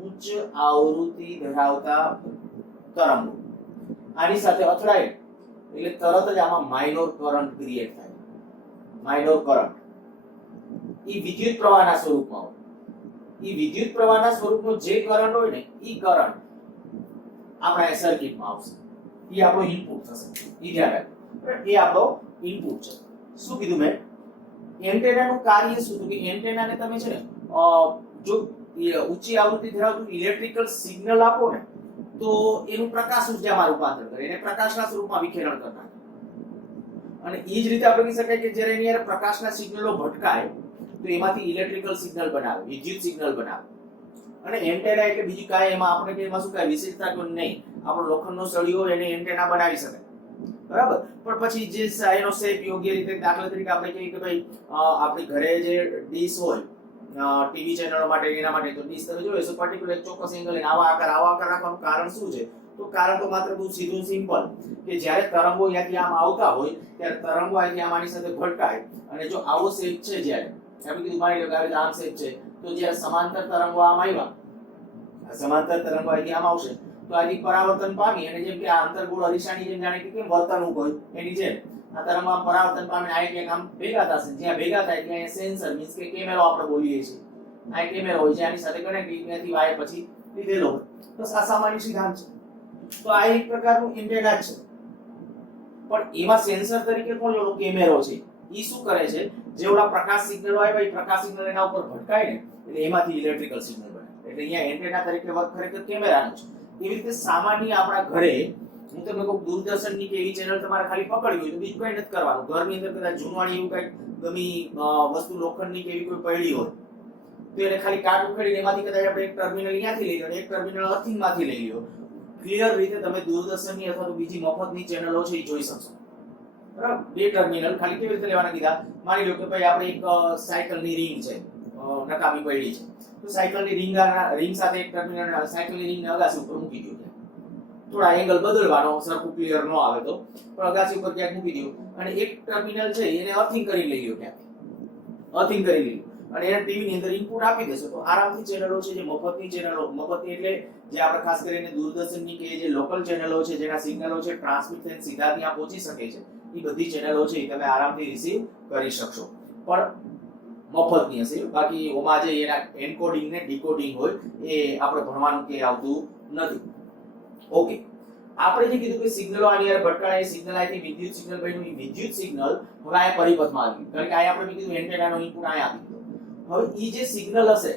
ઉચ્ચ આવૃત્તિ ધરાવતા તરંગો આની સાથે અથડાય એટલે તરત જ આમાં માઇનોર કરંટ ક્રિએટ થાય. માઇનોર કરંટ એ વિદ્યુત પ્રવાહના સ્વરૂપમાં હોય. એ વિદ્યુત પ્રવાહના સ્વરૂપનો જે કરંટ હોય ને એ કરંટ આપણા સર્કિટમાં આવશે. એ આપણો ઇનપુટ થશે. એ ધ્યાન રાખો, એ આપણો ઇનપુટ છે. શું કીધું મેં? એન્ટેનાનું કાર્ય શું? તો કે એન્ટેનાને તમે છે ને જો ઊંચી આવૃત્તિ ધરાવતું ઇલેક્ટ્રિકલ સિગ્નલ આપો ને તો એનું પ્રકાશ ઉર્જામાં રૂપાંતર કરે, એને પ્રકાશના સ્વરૂપમાં વિખેરણ કરતા. અને એ જ રીતે આપણે કહી શકાય કે જ્યારે એની યાર પ્રકાશના સિગ્નલો ભટકાય તો એમાંથી ઇલેક્ટ્રિકલ સિગ્નલ બનાવે, વિદ્યુત સિગ્નલ બનાવે. અને એન્ટેના એટલે બીજી કાંઈ એમાં આપણે કે એમાં શું કાંઈ વિશેષતા કોઈ નહીં. આપણો લોખંડનો સળિયો એને એન્ટેના બનાવી શકાય, બરાબર. પણ પછી જે એનો શેપ યોગ્ય રીતે, દાખલા તરીકે આપણે કહીએ કે ભાઈ આપણી ઘરે જે ડીશ હોય ટીવી ચેનલો માટે એના માટે, તો ડીશ તમે જોયો છો પર્ટિક્યુલર એક ચોક્કસ એંગલ એને આવા આકાર રાખવાનું કારણ શું છે? તો કારણ તો માત્ર બહુ સીધું સિમ્પલ કે જ્યારે તરંગો અહીંયાથી આમ આવતા હોય ત્યારે તરંગો અહીંથી આમ આની સાથે ભટકાય અને જો આવો શેપ છે જ્યારે આપણે કીધું માની લો કે આવી આમ શેપ છે તો જ્યારે સમાંતર તરંગો આમ આવ્યા, સમાંતર તરંગો અહીંથી આમ આવશે તો આથી પરાવર્તન પામી અને જેમ કે આ અંતર્ગોળ અરીસાની જેમ જાણે કે કેમ વર્તણૂક હોય એની જેમ આ તરંગો આમ પરાવર્તન પામીને આ એક આમ ભેગા થશે. જ્યાં ભેગા થાય ત્યાં સેન્સર મીન્સ કે કેમેરો આપણે બોલીએ છીએ, આ કેમેરો હોય છે આની સાથે કનેક્ટ ત્યાંથી વાયર પછી લીધેલો હોય. તો આ સામાન્ય સિદ્ધાંત છે. તો આ એક પ્રકારનું એન્ટેના છે. પણ એમાં સેન્સર તરીકે કોણ લો? કેમેરો છે. ઈ શું કરે છે? જેવડા પ્રકાશ સિગ્નલો આવ્યા એ પ્રકાશ સિગ્નલ એના ઉપર ભટકાય ને એટલે એમાંથી ઇલેક્ટ્રિકલ સિગ્નલ બને. એટલે અહીંયા એન્ટેના તરીકે વર્ક ખરેખર કેમેરાનું છે. એવી રીતે સામાન્ય આપણા ઘરે હું તમને કહું દૂરદર્શનની કે એવી ચેનલ તમારે ખાલી પકડવી હોય તો બીજું કંઈ નથી કરવાનું. ઘરની અંદર કદાચ જૂનવાણી એવું કંઈક ગમી વસ્તુ લોખંડની કે એવી કોઈ પડી હોય તો એને ખાલી કાટ ઉખેડીને એમાંથી કદાચ આપણે એક ટર્મિનલ અહીંયાથી લઈ લો અને એક ટર્મિનલ અર્થિંગમાંથી લઈ લો. ક્લિયર રીતે તમે દૂરદર્શનની અથવા તો બીજી મફતની ચેનલો છે એ જોઈ શકશો, બરાબર. બે ટર્મિનલ ખાલી કેવી રીતે લેવાના કીધા? માની લો કે ભાઈ આપણે એક સાયકલની રિંગ છે નકામી પડી છે તો સાયકલની રિંગ સાથે એક ટર્મિનલ સાયકલની રિંગને અગાસી ઉપર મૂકી દો. થોડા એંગલ બદલવાનો, સરખું ક્લિયર ન આવે તો, પણ અગાસી ઉપર ક્યાંક મૂકી દો અને એક ટર્મિનલ છે એને અર્થિંગ કરી લઈ લો, ક્યાંક અર્થિંગ કરી લઈ લો અને એને ટીવી ની અંદર ઇનપુટ આપી દેશો તો આરામથી ચેનલો છે જે મફતની ચેનલો, મફતની એટલે જે આપણે ખાસ કરીને દૂરદર્શનની કે જે લોકલ ચેનલો છે જેના સિગ્નલો છે ટ્રાન્સમિટ થઈને સીધા ત્યાં પહોંચી શકે છે એ બધી ચેનલો છે એ તમે આરામથી રિસીવ કરી શકશો. પણ મફતની હશે. બાકી ઓમાં જે એના એન્કોડિંગ ને ડીકોડિંગ હોય એ આપણે ભણવાનું કે આવતું નથી. ઓકે, આપણે જે કીધું કે સિગ્નલો આની યાર ભટકાય, સિગ્નલ આથી વિદ્યુત સિગ્નલ બન્યું. એ વિદ્યુત સિગ્નલ હવે આ પરિપથમાં આવ્યું કારણ કે આ આપણે કીધું એન્ટેનાનો ઇનપુટ આ આપી દીધો. હવે ઈ જે સિગ્નલ હશે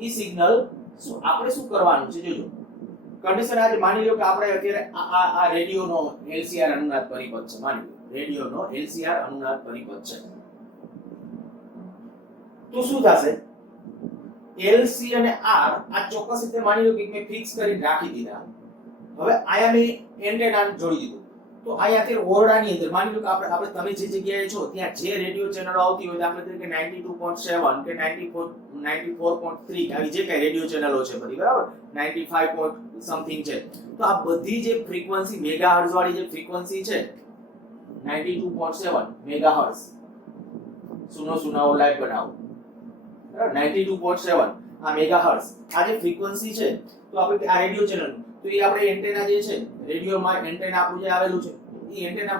ઈ સિગ્નલ આપણે શું કરવાનું છે જોજો. કન્ડિશન આજે માની લો કે આપણે અત્યારે આ રેડિયોનો LCR અનુનાદ પરિપથ છે. માની લો રેડિયોનો LCR અનુનાદ પરિપથ છે તો શું થશે? LC અને R આ ચોક્કસ રીતે માની લો કે મેં ફિક્સ કરીને રાખી દીધા. હવે આયા મેં એન્ટેના જોડી દીધું તો આ અત્યારે ઓરડાની અંદર માની લો કે આપણે તમે જે જગ્યાએ છો ત્યાં જે રેડિયો ચેનલો આવતી હોય દાખલા તરીકે 92.7 કે 94.3 આવી જે કઈ રેડિયો ચેનલો છે બધી બરાબર 95 સમથિંગ છે, તો આ બધી જે ફ્રીક્વન્સી મેગાહર્ટ્ઝ વાળી જે ફ્રીક્વન્સી છે 92.7 મેગાહર્ટ્ઝ સુનો સુનાઓ લાઈવ બનાવો બરાબર 92.7 આ મેગાહર્ટ્ઝ આ જે ફ્રીક્વન્સી છે તો આપણે આ રેડિયો ચેનલ તો એ આપણે એન્ટેના જે છે રેડિયોમાં એન્ટેના આપણું જે આવેલું છે એ એન્ટેના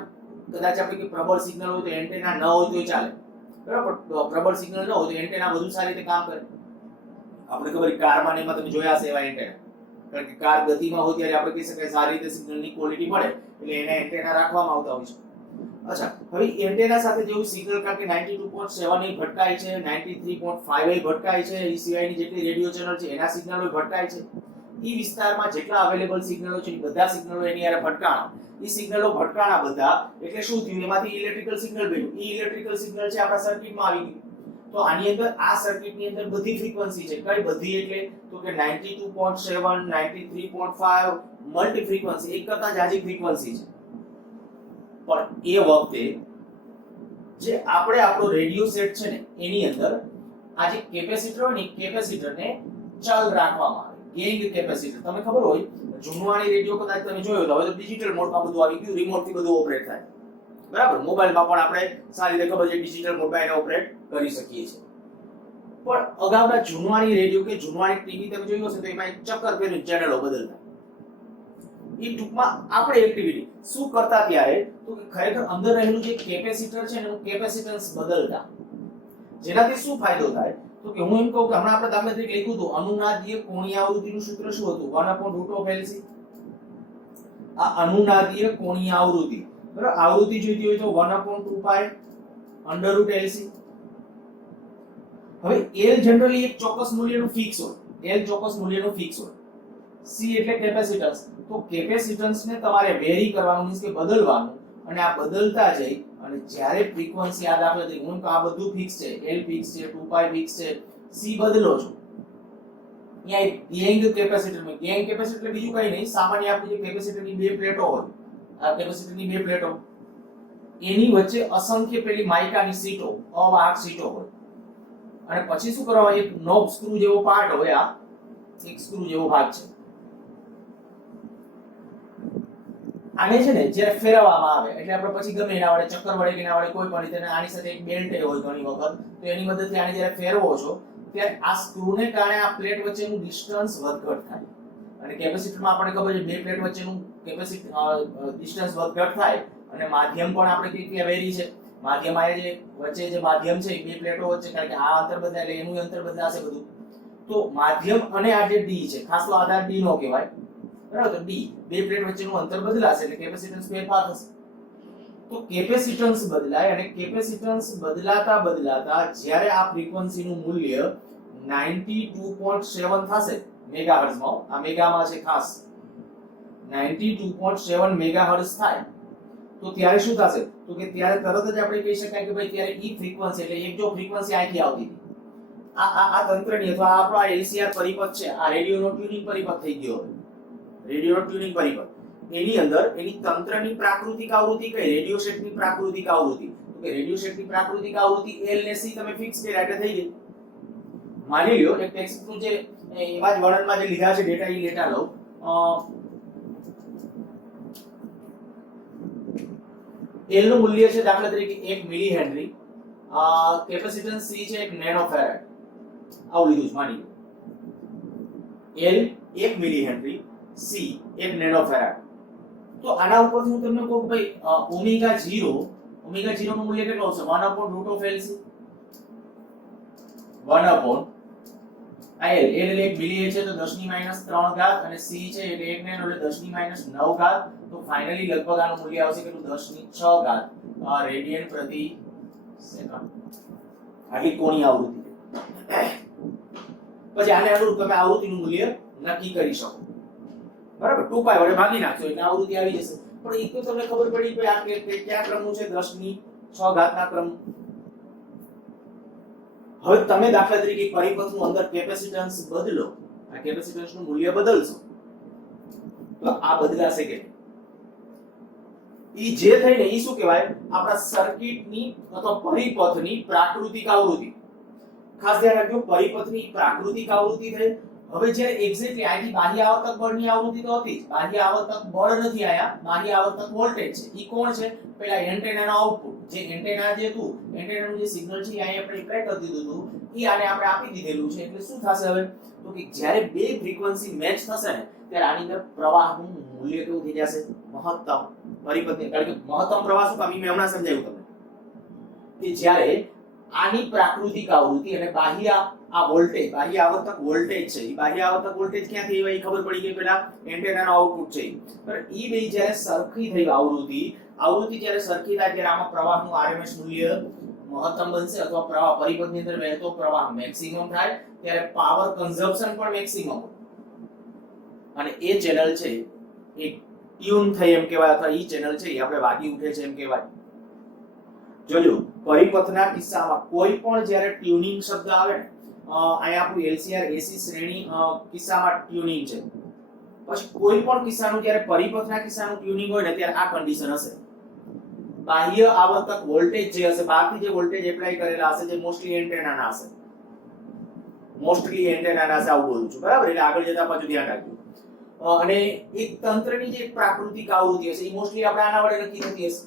કદાચ આપણે કે પ્રબળ સિગ્નલ હોય તો એન્ટેના ન હોય તો ચાલે બરાબર, પ્રબળ સિગ્નલ ન હોય તો એન્ટેના વધુ સારી રીતે કામ કરે. આપણે ખબર કારમાં ને એમાં તમે જોયા હશે એવા એન્ટેના, કારણ કે કાર ગતિમાં હોય ત્યારે આપણે કહી શકાય સારી રીતે સિગ્નલની ક્વોલિટી મળે એટલે એને એન્ટેના રાખવામાં આવતા હોય છે. અચ્છા, હવે એન્ટેના સાથે જેવું સિગ્નલ કારણ કે 92.7 એ ભટકાય છે, 93.5 એ ભટકાય છે, એ સિવાયની જેટલી રેડિયો ચેનલ છે એના સિગ્નલો ભટકાય છે. ઈ વિસ્તારમાં જેટલા અવેલેબલ સિગ્નલો છે બધા સિગ્નલો એની હારે ભટકાણા. ઈ સિગ્નલો ભટકાણા બધા એટલે શું થયું, એમાંથી ઇલેક્ટ્રિકલ સિગ્નલ બન્યું. ઈ ઇલેક્ટ્રિકલ સિગ્નલ છે આપણા સર્કિટમાં આવી ગયું. તો આની અંદર આ સર્કિટની અંદર બધી ફ્રીક્વન્સી છે. કઈ બધી એટલે તો કે 92.7 93.5 મલ્ટી ફ્રીક્વન્સી, એક કરતા જાજી ફ્રીક્વન્સી છે. પણ એ વખતે જે આપણે આપણો રેડિયો સેટ છે ને એની અંદર આ જે કેપેસિટર હોય ને કેપેસિટરને ચાલ રાખવામાં આવે. ગેઇંગ કેપેસિટર તમને ખબર હોય જૂનવાણી રેડિયો કદાચ તમે જોયો તો હવે તો ડિજિટલ મોડમાં બધું આવી ગયું, રિમોટ થી બધું ઓપરેટ થાય બરાબર. મોબાઈલમાં પણ આપણે સારી રીતે ખબર છે ડિજિટલ મોબાઈલ ઓપરેટ કરી શકીએ છીએ. પણ અગાઉના જૂનવાણી રેડિયો કે જૂનવાણી ટીવી તમે જોયું હશે તો એમાં એક ચક્કર ફેરવીને ચેનલો બદલતા. એ ટૂંકમાં આપણે એક્ટિવિટી શું કરતા ત્યારે તો કે ખરેખર અંદર રહેલું જે કેપેસિટર છે ને એનું કેપેસિટન્સ બદલતા. જેનાથી શું ફાયદો થાય તો કે હું એમ કહું કે હમણાં આપણે દાખલા તરીકે લખ્યું હતું અનુનાદીય કોણીય આવૃત્તિનું સૂત્ર શું હતું 1/√LC. આ અનુનાદીય કોણીય આવૃત્તિ બરાબર, આવૃત્તિ જોઈતી હોય તો 1/2π√LC. હવે L જનરલી એક ચોક્કસ મૂલ્યનું ફિક્સ હોય, L ચોક્કસ મૂલ્યનું ફિક્સ હોય. C એટલે કેપેસિટન્સ, તો કેપેસિટન્સને તમારે વેરી કરવાનું મીન્સ કે બદલવાનું, અને આ બદલતા જઈ અને જ્યારે ફ્રીક્વન્સી આ દાખલા તરીકે હું આ બધું ફિક્સ છે, L ફિક્સ છે, 2π ફિક્સ છે, C બદલો છો. અહીંયા ગેઇંગ કેપેસિટરમાં ગેઇંગ કેપેસિટર એટલે બીજું કઈ નહીં, સામાન્ય આપણી જે કેપેસિટરની બે પ્લેટો હોય, આ કેપેસિટરની બે પ્લેટો એની વચ્ચે અસંખ્ય પેલી માઇકાની સીટો, અવાહક સીટો હોય, અને પછી શું કરવાનું એક નોબ સ્ક્રૂ જેવો પાર્ટ હોય, આ એક સ્ક્રૂ જેવો ભાગ છે. આને છે ને જ્યારે ફેરવવામાં આવે એટલે આપણે પછી ગમે એના વડે ચક્કર વડે કે એના વડે કોઈ પણ રીતે આની સાથે એક બેલ્ટ હોય ઘણી વખત, તો એની મદદથી આને જ્યારે ફેરવો છો ત્યારે આ સ્ક્રૂને કારણે આ પ્લેટ વચ્ચેનું ડિસ્ટન્સ વધઘટ થાય. અને કેપેસિટરમાં આપણે ખબર છે બે પ્લેટ વચ્ચેનું ડિસ્ટન્સ વધઘટ થાય, અને માધ્યમ પણ આપણે કે વેરી છે. માધ્યમ આ જે વચ્ચે જે માધ્યમ છે બે પ્લેટો વચ્ચે, કારણ કે આ અંતર બદલાય એટલે એનું અંતર બદલાશે બધું. તો માધ્યમ અને આ જે ડી છે, ખાસ તો આધાર ડી નો કહેવાય બરાબર, તો ડી બે પ્લેટ વચ્ચેનું અંતર બદલાશે એટલે કેપેસિટન્સ ફેરફાર થશે. તો કેપેસિટન્સ બદલાય, અને કેપેસિટન્સ બદલાતા બદલાતા જ્યારે આ ફ્રીક્વન્સીનું મૂલ્ય 92.7 થશે મેગાહર્ટ્ઝમાં, આ મેગામાં છે ખાસ 92.7 મેગાહર્ટ્ઝ થાય તો ત્યારે શું થશે તો કે ત્યારે તરત જ આપણે કહી શકાય કે ભાઈ ત્યારે ઈ ફ્રીક્વન્સી એટલે એક જો ફ્રીક્વન્સી આખી આવતી હતી આ તંત્રની અથવા આપણો આ LCR પરિપથ છે, આ રેડિયોનો ટ્યુનિંગ પરિપથ થઈ ગયો. રેડિયોનો ટ્યુનિંગ પરિપથ એની અંદર એની તંત્રની પ્રાકૃતિક આવૃત્તિ કઈ, રેડિયો સેટની પ્રાકૃતિક આવૃત્તિ, તો કે રેડિયો સેટની પ્રાકૃતિક આવૃત્તિ L ને C તમે ફિક્સ કર્યા એટલે થઈ ગઈ. માની લ્યો એક ટેક્સ્ટનું જે એવા જ વર્ણનમાં જે લીધા છે ડેટા ઈ ડેટા લો. L નું મૂલ્ય છે દાખલા તરીકે 1 મિલી હેનરી, કેપેસિટન્સ C છે 1 નેનો ફેરાડ, આવું લીધું છે માની લો. L 1 milli henry, C 1 nano farad. તો આના ઉપરથી હું તમને કહું કે ભાઈ ઓમેગા 0 નું મૂલ્ય કેટલું આવશે 1/√LC 1/L એટલે 1 મિલી છે તો 10⁻³ ઘાત, અને C છે એટલે 1 નેનો એટલે 10⁻⁹ ઘાત. તો ફાઇનલી લગભગ આનું મૂલ્ય આવશે કેટલું 10⁶ ઘાત રેડિયન પ્રતિ સેકન્ડ. આટલી કોણીય આવૃત્તિ. પછી આને અનુરૂપ તમે આવૃત્તિનું મૂલ્ય નક્કી કરી શકો બરાબર, 2π વડે ભાગી નાખશો એટલે આવૃત્તિ આવી જશે. પણ એક તો તમને ખબર પડી કે આ કયા ક્રમનું છે 10⁶ ઘાતના ક્રમ. હવે તમે દાખલા તરીકે પરિપથનું અંદર કેપેસિટન્સ બદલો, આ કેપેસિટન્સનું મૂલ્ય બદલશો તો આ બદલાશે કે ઈ જે થઈ ને ઈ શું કહેવાય આપણા સર્કિટની અથવા પરિપથની પ્રાકૃતિક આવૃત્તિ. ખાસ ધ્યાન રાખજો પરિપથની પ્રાકૃતિક આવૃત્તિ થઈ. હવે જ્યારે એક્ઝેક્ટલી આની બાહ્ય આવર્તક બળની આવૃત્તિ તો હતી જ, બાહ્ય આવર્તક બળ નથી આયા, બાહ્ય આવર્તક વોલ્ટેજ છે. ઈ કોણ છે? પેલા એન્ટેનાનો આઉટપુટ, જે એન્ટેના જે હતું એન્ટેનાનું જે સિગ્નલ છે અહીંયા આપણે એપ્લાય કરી દીધું હતું, ઈ આને આપણે આપી દીધેલું છે. એટલે શું થશે હવે તો કે જ્યારે બે ફ્રીક્વન્સી મેચ થશે ને ત્યારે આની અંદર પ્રવાહનું મૂલ્ય કેવું થઈ જશે? મહત્તમ. પરિપથની કારણ કે મહત્તમ પ્રવાહ શું કામ? મેં હમણાં સમજાવ્યું તમને કે જ્યારે આની પ્રાકૃતિક આવૃત્તિ અને બાહ્ય આ વોલ્ટેજ, બાહ્ય આવર્તક વોલ્ટેજ છે, એ બાહ્ય આવર્તક વોલ્ટેજ ક્યાંથી આવ્યા એ ખબર પડી ગઈ પેલા એન્ટેનાનો આઉટપુટ છે. પણ ઈ બે જ્યારે સરખી થઈ આવૃત્તિ જ્યારે સરખી થાય ત્યારે આમાં પ્રવાહનું આરએમએસ મૂલ્ય મહત્તમ બનશે અથવા પ્રવાહ પરિપથની અંદર વહેતો પ્રવાહ મેક્સિમમ થાય ત્યારે પાવર કન્ઝમ્પશન પણ મેક્સિમમ. અને એ ચેનલ છે એ ટ્યુન થઈ એમ કહેવાય અથવા ઈ ચેનલ છે એ આપણે વાગી ઉઠે છે એમ કહેવાય. જોજો પરિપથના કિસ્સામાં કોઈ પણ જ્યારે ટ્યુનિંગ શબ્દ આવે ને અહીંયા આપણું એલસીઆર એસી શ્રેણી કિસ્સામાં ટ્યુનિંગ છે. પછી કોઈ પણ કિસ્સાનું જ્યારે પરિપથના કિસ્સાનું ટ્યુનિંગ હોય ને ત્યારે આ કન્ડિશન હશે. બાહ્ય આવર્તક વોલ્ટેજ જે હશે, બહારથી જે વોલ્ટેજ એપ્લાય કરેલા હશે, જે મોસ્ટલી એન્ટેનાના હશે, આવું બોલું છું બરાબર. એટલે આગળ જતા પાછું ધ્યાન રાખજો. અને એક તંત્રની જે પ્રાકૃતિક આવૃત્તિ હશે એ મોસ્ટલી આપણે આના વડે નક્કી થતી હશે.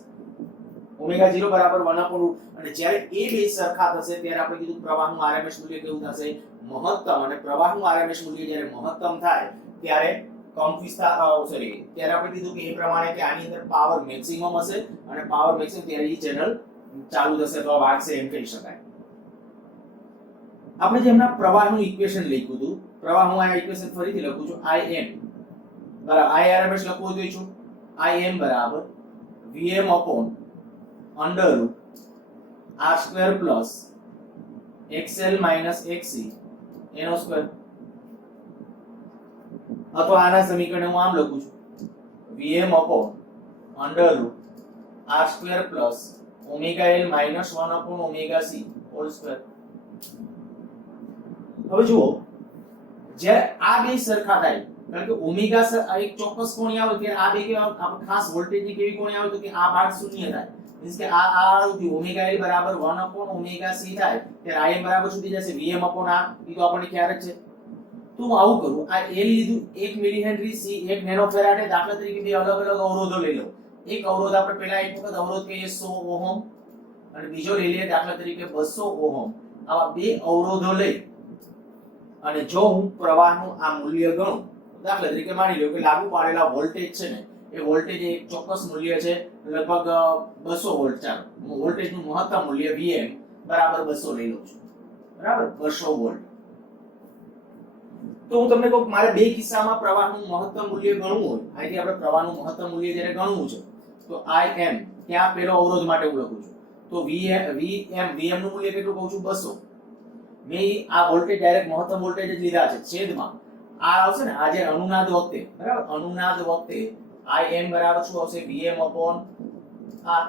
ઓમેગા 0 બરાબર 1/√. અને જ્યારે એ બે સરખા થશે ત્યારે આપણે કીધું પ્રવાહનું આરએમએસ મૂલ્ય કેવું થશે? મહત્તમ. અને પ્રવાહનું આરએમએસ મૂલ્ય જ્યારે મહત્તમ થાય ત્યારે ત્યારે આપણે કીધું કે એ પ્રમાણે કે આની અંદર પાવર મેક્સિમમ હશે અને પાવર મેક્સિમમ ત્યારે ઈ ચેનલ ચાલુ થશે અથવા વાગશે એમ કહી શકાય. આપણે જે હમણાં પ્રવાહનું ઇક્વેશન લખ્યું હતું, પ્રવાહ હું આ ઇક્વેશન ફરીથી લખું છું. Im બરાબર Irms લખવું જોઈએ છું. Im બરાબર Vm upon √ r² plus xl minus xc એનો સ્ક્વેર. અથવા આના સમીકરણ હું આમ લખું છું Vm upon √ r² plus ωl minus 1 upon ωc whole square. હવે જુઓ જ્યારે આ બે સરખા થાય કારણ કે ઓમેગા એક ચોક્કસ કોણી આવે ત્યારે આ બે કેવા આપણે ખાસ વોલ્ટેજની કેવી કોણી આવે તો કે આ ભાગ શૂન્ય થાય. મીન્સ કે આ આવૃત્તિ ઓમેગા l બરાબર 1 upon ωc થાય ત્યારે Im બરાબર શું થઈ જશે? Vm upon r. એ તો આપણને ખ્યાલ જ છે. તો હું આવું કરું, આ l લીધું 1 milli henry c 1 nano Faraday. દાખલા તરીકે બે અલગ અલગ અવરોધો લઈ લો. એક અવરોધ આપણે પહેલા એક વખત અવરોધ કહીએ 100 ઓહમ અને બીજો લઈ લઈએ દાખલા તરીકે 200 ઓહમ. આવા બે અવરોધો લઈ અને જો હું પ્રવાહનું આ મૂલ્ય ગણું, દાખલા તરીકે માની લો કે લાગુ પાડેલા વોલ્ટેજ છે ને એ વોલ્ટેજ એક ચોક્કસ મૂલ્ય છે લગભગ 200 વોલ્ટ. ચાલો વોલ્ટેજનું મહત્તમ મૂલ્ય Vm બરાબર 200 લઈ લઉં છું બરાબર 200 વોલ્ટ. તો હું તમને કહું મારે બે કિસ્સામાં પ્રવાહનું મહત્તમ મૂલ્ય ગણવું હોય, અહીંથી આપણે પ્રવાહનું મહત્તમ મૂલ્ય જ્યારે ગણવું છે તો Im ત્યાં પેલો અવરોધ માટે હું લખું છું તો Vm નું મૂલ્ય કેટલું કહું છું? 200. મેં આ વોલ્ટેજ ડાયરેક્ટ મહત્તમ વોલ્ટેજ જ લીધા છે છેદમાં આ આવશે ને આ જે અનુનાદ વખતે બરાબર અનુનાદ વખતે Im બરાબર શું આવશે? Vm upon r.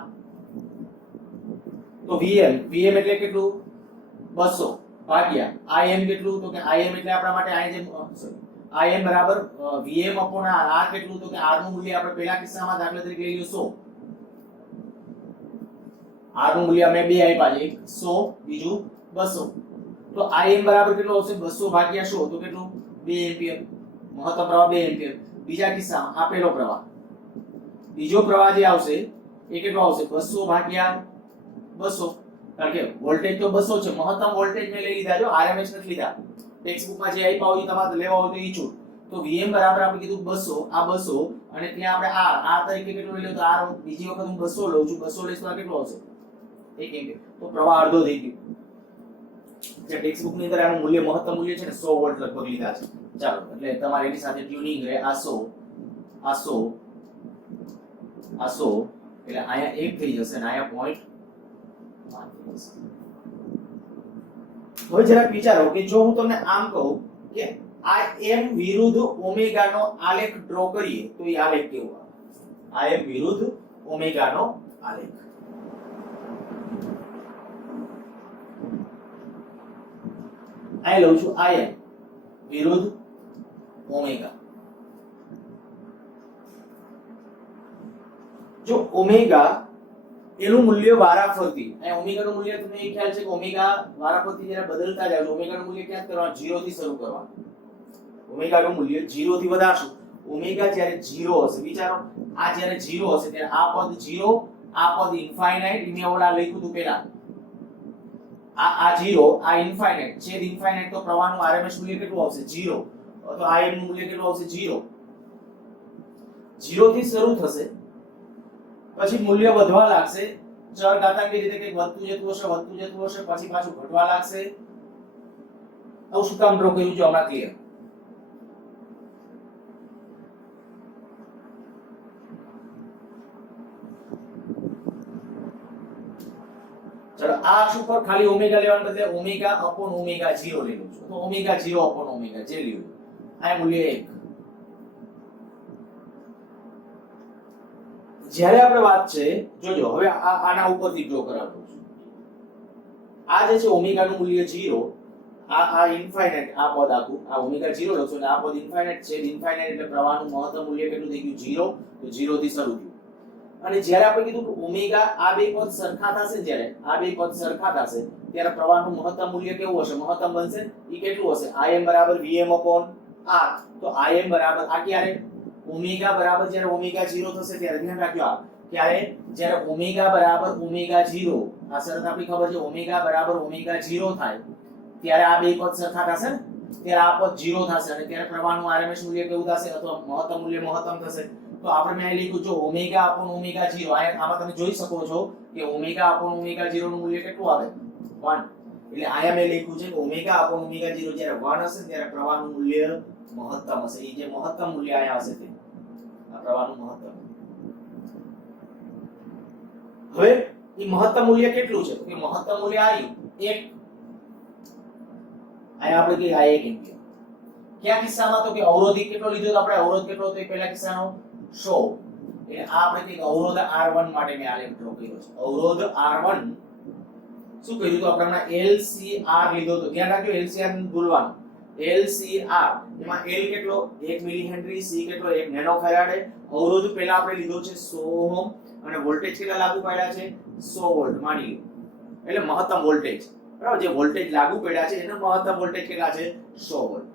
તો Vm એટલે કેટલું? 200 ભાગ્યા Im કેટલું? તો કે Im એટલે આપણા માટે આ જે Im બરાબર Vm upon r. r કેટલું? તો કે r નું મૂલ્ય આપણે પહેલા કિસ્સામાં દાખલા તરીકે લઈ લો 100. r નું મૂલ્ય અમે બે આપ્યા છે, એક 100 બીજું 200. તો Im બરાબર કેટલો આવશે? 200 ભાગ્યા 100 તો કેટલું? 2 એમ્પિયર. મહત્તમ પ્રવાહ 2 એમ્પિયર. બીજા કિસ્સામાં આ પહેલો પ્રવાહ, બીજો પ્રવાહ જે આવશે એ કેટલો આવશે? 200 ભાગ્યા 200. કારણ કે વોલ્ટેજ તો 200 છે, મહત્તમ વોલ્ટેજ મેં લઈ લીધા, જો આરએમએસ નથી લીધા. ટેક્સ્ટ બુકમાં જે આપ્યા હોય તમારે લેવા હોય તો ઈ છૂટ. તો Vm બરાબર આપણે કીધું 200, આ 200 અને ત્યાં આપણે r તરીકે કેટલું લઈ લો તો r બીજી વખત હું 200 લઉં છું. 200 લઈશ તો આ કેટલો આવશે? 1 એમ્પિયર. તો પ્રવાહ અડધો થઈ ગયો. જે ટેક્સ્ટ બુક ની અંદર આનું મૂલ્ય મહત્તમ મૂલ્ય છે ને 100 વોલ્ટ લગભગ લીધા છે. ચાલો એટલે તમારે એની સાથે ટ્યુનિંગ રહે. આ 100 આ 100 આ 100 એટલે અહીંયા 1 થઈ જશે અને અહીંયા 0.5 થઈ જશે. હવે જરા વિચારો કે જો હું તમને આમ કહું કે Im વિરુદ્ધ ઓમેગા નો આલેખ ડ્રો કરીએ તો એ આલેખ કેવો આવે? Im વિરુદ્ધ ઓમેગા નો આલેખ. આ લઉં છું Im વિરુદ્ધ ઓમેગા. જો ઓમેગા એનું મૂલ્ય વારાફરતી, અહીં ઓમેગાનું મૂલ્ય તમને એ ખ્યાલ છે કે ઓમેગા વારાફરતી જ્યારે બદલતા જાય ઓમેગાનું મૂલ્ય ક્યાં કરવાનું, 0 થી શરૂ કરવાનું. ઓમેગાનું મૂલ્ય 0 થી વધારશું. ઓમેગા જ્યારે 0 હશે, વિચારો આ જ્યારે 0 હશે ત્યારે આ પદ 0, આ પદ ઇન્ફાઇનાઇટ, મેં ઓલા લખ્યું હતું પહેલા આ 0, આ ઇન્ફાઇનાઇટ, છેદ ઇન્ફાઇનાઇટ, તો પ્રવાહનું આરએમએસ મૂલ્ય કેટલું આવશે 0, તો આ નું મૂલ્ય કેટલું આવશે 0. 0 થી શરૂ થશે, પછી મૂલ્ય વધવા લાગશે, ચર ઘાતાંકીય રીતે કંઈક વધતું જતું હશે, પછી પાછું ઘટવા લાગશે. આવું શું કામ ડ્રો કર્યું છે હમણાં ક્લિયર? ચલો આ અક્ષ ઉપર ખાલી ઓમેગા લેવાને બદલે ઓમેગા અપોન ઓમેગા 0 લઈ લઉં છું, તો ઓમેગા 0 અપોન ઓમેગા જે લીધું આ મૂલ્ય 1. જ્યારે આપણે વાત છે, જોજો હવે આના ઉપરથી ડ્રો કરાવું છું. આ જે છે ઓમેગા નું મૂલ્ય 0, આ ઇન્ફાઇનાઇટ, આ પદ આખું આ ઓમેગા 0 લખશો અને આ પદ ઇન્ફાઇનાઇટ છે. ઇન્ફાઇનાઇટ એટલે પ્રવાહનું મહત્તમ મૂલ્ય કેટલું થઈ ગયું 0, તો 0 થી શરૂ થયું. અને જ્યારે આપણે કીધું કે ઓમેગા આ બે પદ સરખા થશે, જ્યારે આ બે પદ સરખા થશે ત્યારે પ્રવાહનું મહત્તમ મૂલ્ય કેવું હશે, મહત્તમ બનશે. ઈ કેટલું હશે, Im બરાબર Vm upon R. તો Im બરાબર આ ક્યારે ઓમેગા બરાબર જ્યારે ઓમેગા 0 થશે ત્યારે ધ્યાન રાખજો આ ક્યારે જ્યારે ઓમેગા બરાબર ઓમેગા 0, આ શરત આપણી ખબર છે, ઓમેગા બરાબર ઓમેગા 0 થાય ત્યારે આ બે પદ સરખા થશે ને, ત્યારે આ પદ 0 થશે અને ત્યારે પ્રવાહનું આરએમએસ મૂલ્ય કેવું થશે અથવા મહત્તમ મૂલ્ય મહત્તમ થશે. તો આપણે મેં લખ્યું જો ઓમેગા અપોન ઓમેગા 0, આમાં તમે જોઈ શકો છો કે ઓમેગા અપોન ઓમેગા 0 નું મૂલ્ય કેટલું આવે 1. એટલે આયા મેં લખ્યું છે કે ઓમેગા અપોન ઓમેગા 0 જ્યારે 1 હશે ત્યારે પ્રવાહનું મૂલ્ય મહત્તમ હશે. એ જે મહત્તમ મૂલ્ય આયા હશે તે આ પ્રવાહનું મહત્તમ. હવે એ મહત્તમ મૂલ્ય કેટલું છે, તો કે મહત્તમ મૂલ્ય આવ્યું 1. આયા આપણે કે આ 1 એમ્પિયર. કયા કિસ્સામાં, તો કે અવરોધી કેટલો લીધો તો આપણે અવરોધ કેટલો હતો એ પહેલા કિસ્સાનો 100. એટલે આ આપણે કે અવરોધ R1 માટે મેં આલેખ ડ્રો કર્યો છે. અવરોધ R1 શું કર્યું તો આપણે LCR લીધો તો ધ્યાન રાખજો, LCR ને ભૂલવાનું. LCR એમાં L કેટલો 1 મિલી હેનરી, C કેટલો 1 નેનો ફેરાડે. અવરોધ પહેલા આપણે લીધો છે 100 ઓહમ અને વોલ્ટેજ કેટલા લાગુ પડ્યા છે 100 વોલ્ટ માની લો. એટલે મહત્તમ વોલ્ટેજ, બરાબર, જે વોલ્ટેજ લાગુ પડ્યા છે એનો મહત્તમ વોલ્ટેજ કેટલા છે 100 વોલ્ટ.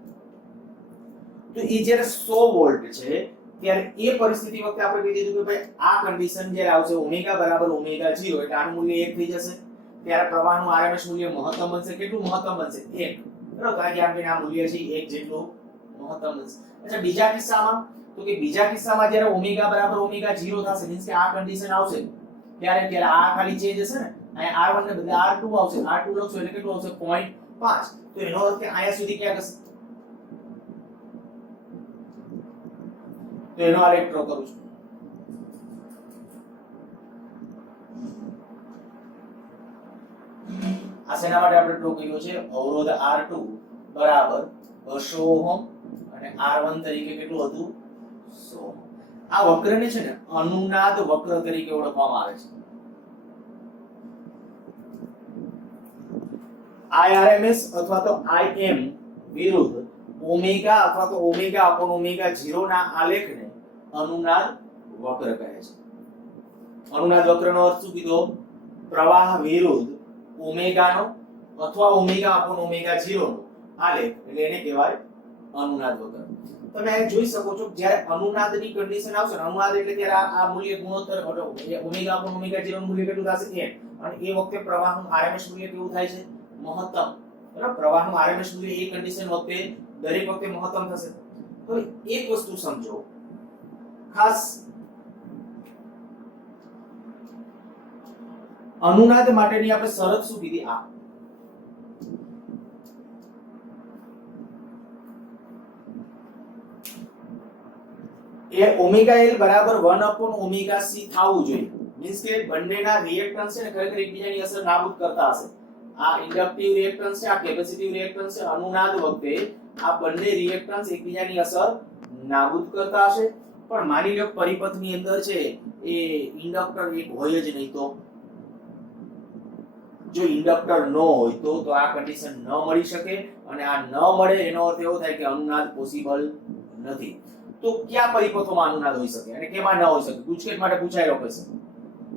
તો એ જ્યારે 100 વોલ્ટ છે ત્યારે એ પરિસ્થિતિ વખતે આપણે કહી દીધું કે ભાઈ આ કન્ડિશન જ્યારે આવશે ઓમેગા બરાબર ઓમેગા 0 એટલે આનું મૂલ્ય 1 થઈ જશે. ત્યારે પ્રવાહનું આરએમએસ મૂલ્ય મહત્તમ બનશે. કેટલું મહત્તમ બનશે 1, બરાબર. કારણ કે આપણે આ મૂલ્ય છે 1 જેટલું મહત્તમ બનશે. અચ્છા બીજા કિસ્સામાં, તો કે બીજા કિસ્સામાં જ્યારે ઓમેગા બરાબર ઓમેગા 0 થશે મીન્સ કે આ કન્ડિશન આવશે ત્યારે આ ખાલી ચેન્જ હશે ને, અહીંયા R1 ને બદલે R2 આવશે. R2 લખશો એટલે કેટલું આવશે 0.5. તો એનો અર્થ કે અહીંયા સુધી ક્યાં જશે, તો એનો આલેખ ડ્રો કરું છું. આ શેના માટે આપણે ડ્રો કર્યો છે, અવરોધ R2 બરાબર 200 ઓહમ અને R1 તરીકે કેટલું હતું 100. આ વક્રને છે ને અનુનાદ વક્ર તરીકે ઓળખવામાં આવે છે. IRMS અથવા તો Im વિરુદ્ધ ઓમેગા અથવા તો ઓમેગા અપોન ઓમેગા 0 ના આલેખને અનુનાદ વક્ર કહે છે. અનુનાદ વક્રનો અર્થ શું કીધો, પ્રવાહ વિરુદ્ધ ઓમેગાનો અથવા ઓમેગા અપોન ઓમેગા 0 નો આલેખ, એટલે એને કહેવાય અનુનાદ વક્ર. તમે અહીં જોઈ શકો છો જ્યારે અનુનાદની કન્ડિશન આવશે ને, અનુનાદ એટલે ત્યારે આ મૂલ્ય ગુણોત્તર ઓમેગા અપોન ઓમેગા 0 નું મૂલ્ય કેટલું થશે 1 અને એ વખતે પ્રવાહનું આરએમએસ મૂલ્ય કેવું થાય છે મહત્તમ, બરાબર. પ્રવાહનું આરએમએસ મૂલ્ય એ કન્ડિશન વખતે દરેક વખતે મહત્તમ થશે. તો એક વસ્તુ સમજો ખાસ, અનુનાદ માટેની આપણે શરત શું કીધી, આ એ ઓમેગા L બરાબર 1 upon ઓમેગા C થવું જોઈએ. મીન્સ કે બંનેના રિએક્ટન્સ છે ને ખરેખર એકબીજાની અસર નાબૂદ કરતા હશે. આ ઇન્ડક્ટિવ રિએક્ટન્સ છે, આ કેપેસિટિવ રિએક્ટન્સ છે. અનુનાદ વખતે આ બંને રિએક્ટન્સ એકબીજાની અસર નાબૂદ કરતા હશે. પણ માની લો પરિપથની અંદર છે એ ઇન્ડક્ટર એક હોય જ નહીં, તો જો ઇન્ડક્ટર ન હોય તો આ કન્ડિશન ન મળી શકે અને આ ન મળે એનો અર્થ એવો થાય કે અનુનાદ પોસિબલ નથી. તો કયા પરિપથોમાં અનુનાદ હોઈ શકે અને કેમાં ન હોઈ શકે? ગુજકેટ માટે પૂછાયેલો ક્વેશ્ચન.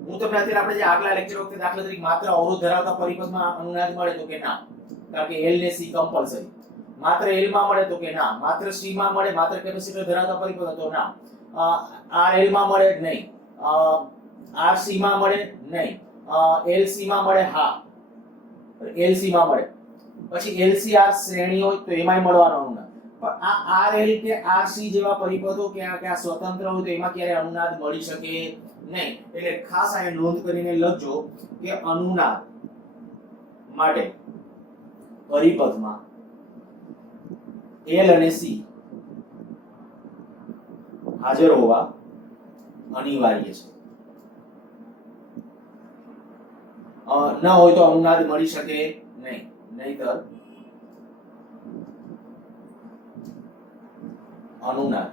હું તમને અત્યારે આપણે જે આગલા લેક્ચર વખતે દાખલા તરીકે માત્ર અવરોધ ધરાવતા પરિપથમાં અનુનાદ મળે તો કે ના, કારણ કે L ને C કમ્પલસરી. માત્ર L માં મળે તો કે ના, માત્ર C માં મળે, માત્ર કેપેસિટર ધરાવતા પરિપથ તો ના, RL માં મળે નહીં, RC માં મળે નહીં, LC માં મળે હા, LC માં મળે. પછી LCR શ્રેણી હોય તો એમાંય મળવાનો અનુનાદ. પણ આ RL કે RC જેવા પરિપથો કે આ સ્વતંત્ર હોય તો એમાં ક્યારે અનુનાદ મળી શકે નહીં. એટલે ખાસ આ નોંધ કરીને લખજો કે અનુનાદ માટે પરિપથમાં L અને C હાજર હોવા અનિવાર્ય છે. ન હોય તો અનુનાદ મળી શકે નહીં, નહીતર અનુનાદ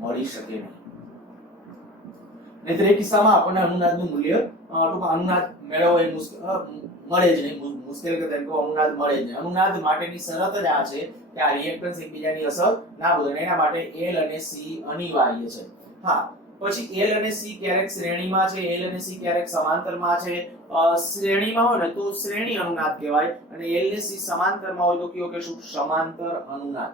મળી શકે નહીં. નહીતર એ કિસ્સામાં આપણને અનુનાદનું મૂલ્ય અનુનાદ મેળવવો એ મળે જ નહીં, મુશ્કેલ કે તેમ અનુનાદ મળે જ નહીં. અનુનાદ માટેની શરત જ આ છે કે આ રિએક્ટન્સ એકબીજાની અસર ના બદલે. એના માટે L અને C અનિવાર્ય છે. હા, પછી L અને C ક્યારેક શ્રેણીમાં છે, L અને C ક્યારેક સમાંતરમાં છે. શ્રેણીમાં હોય ને તો શ્રેણી અનુનાદ કહેવાય અને L અને C સમાંતરમાં હોય તો કયો કહેશું? સમાંતર અનુનાદ.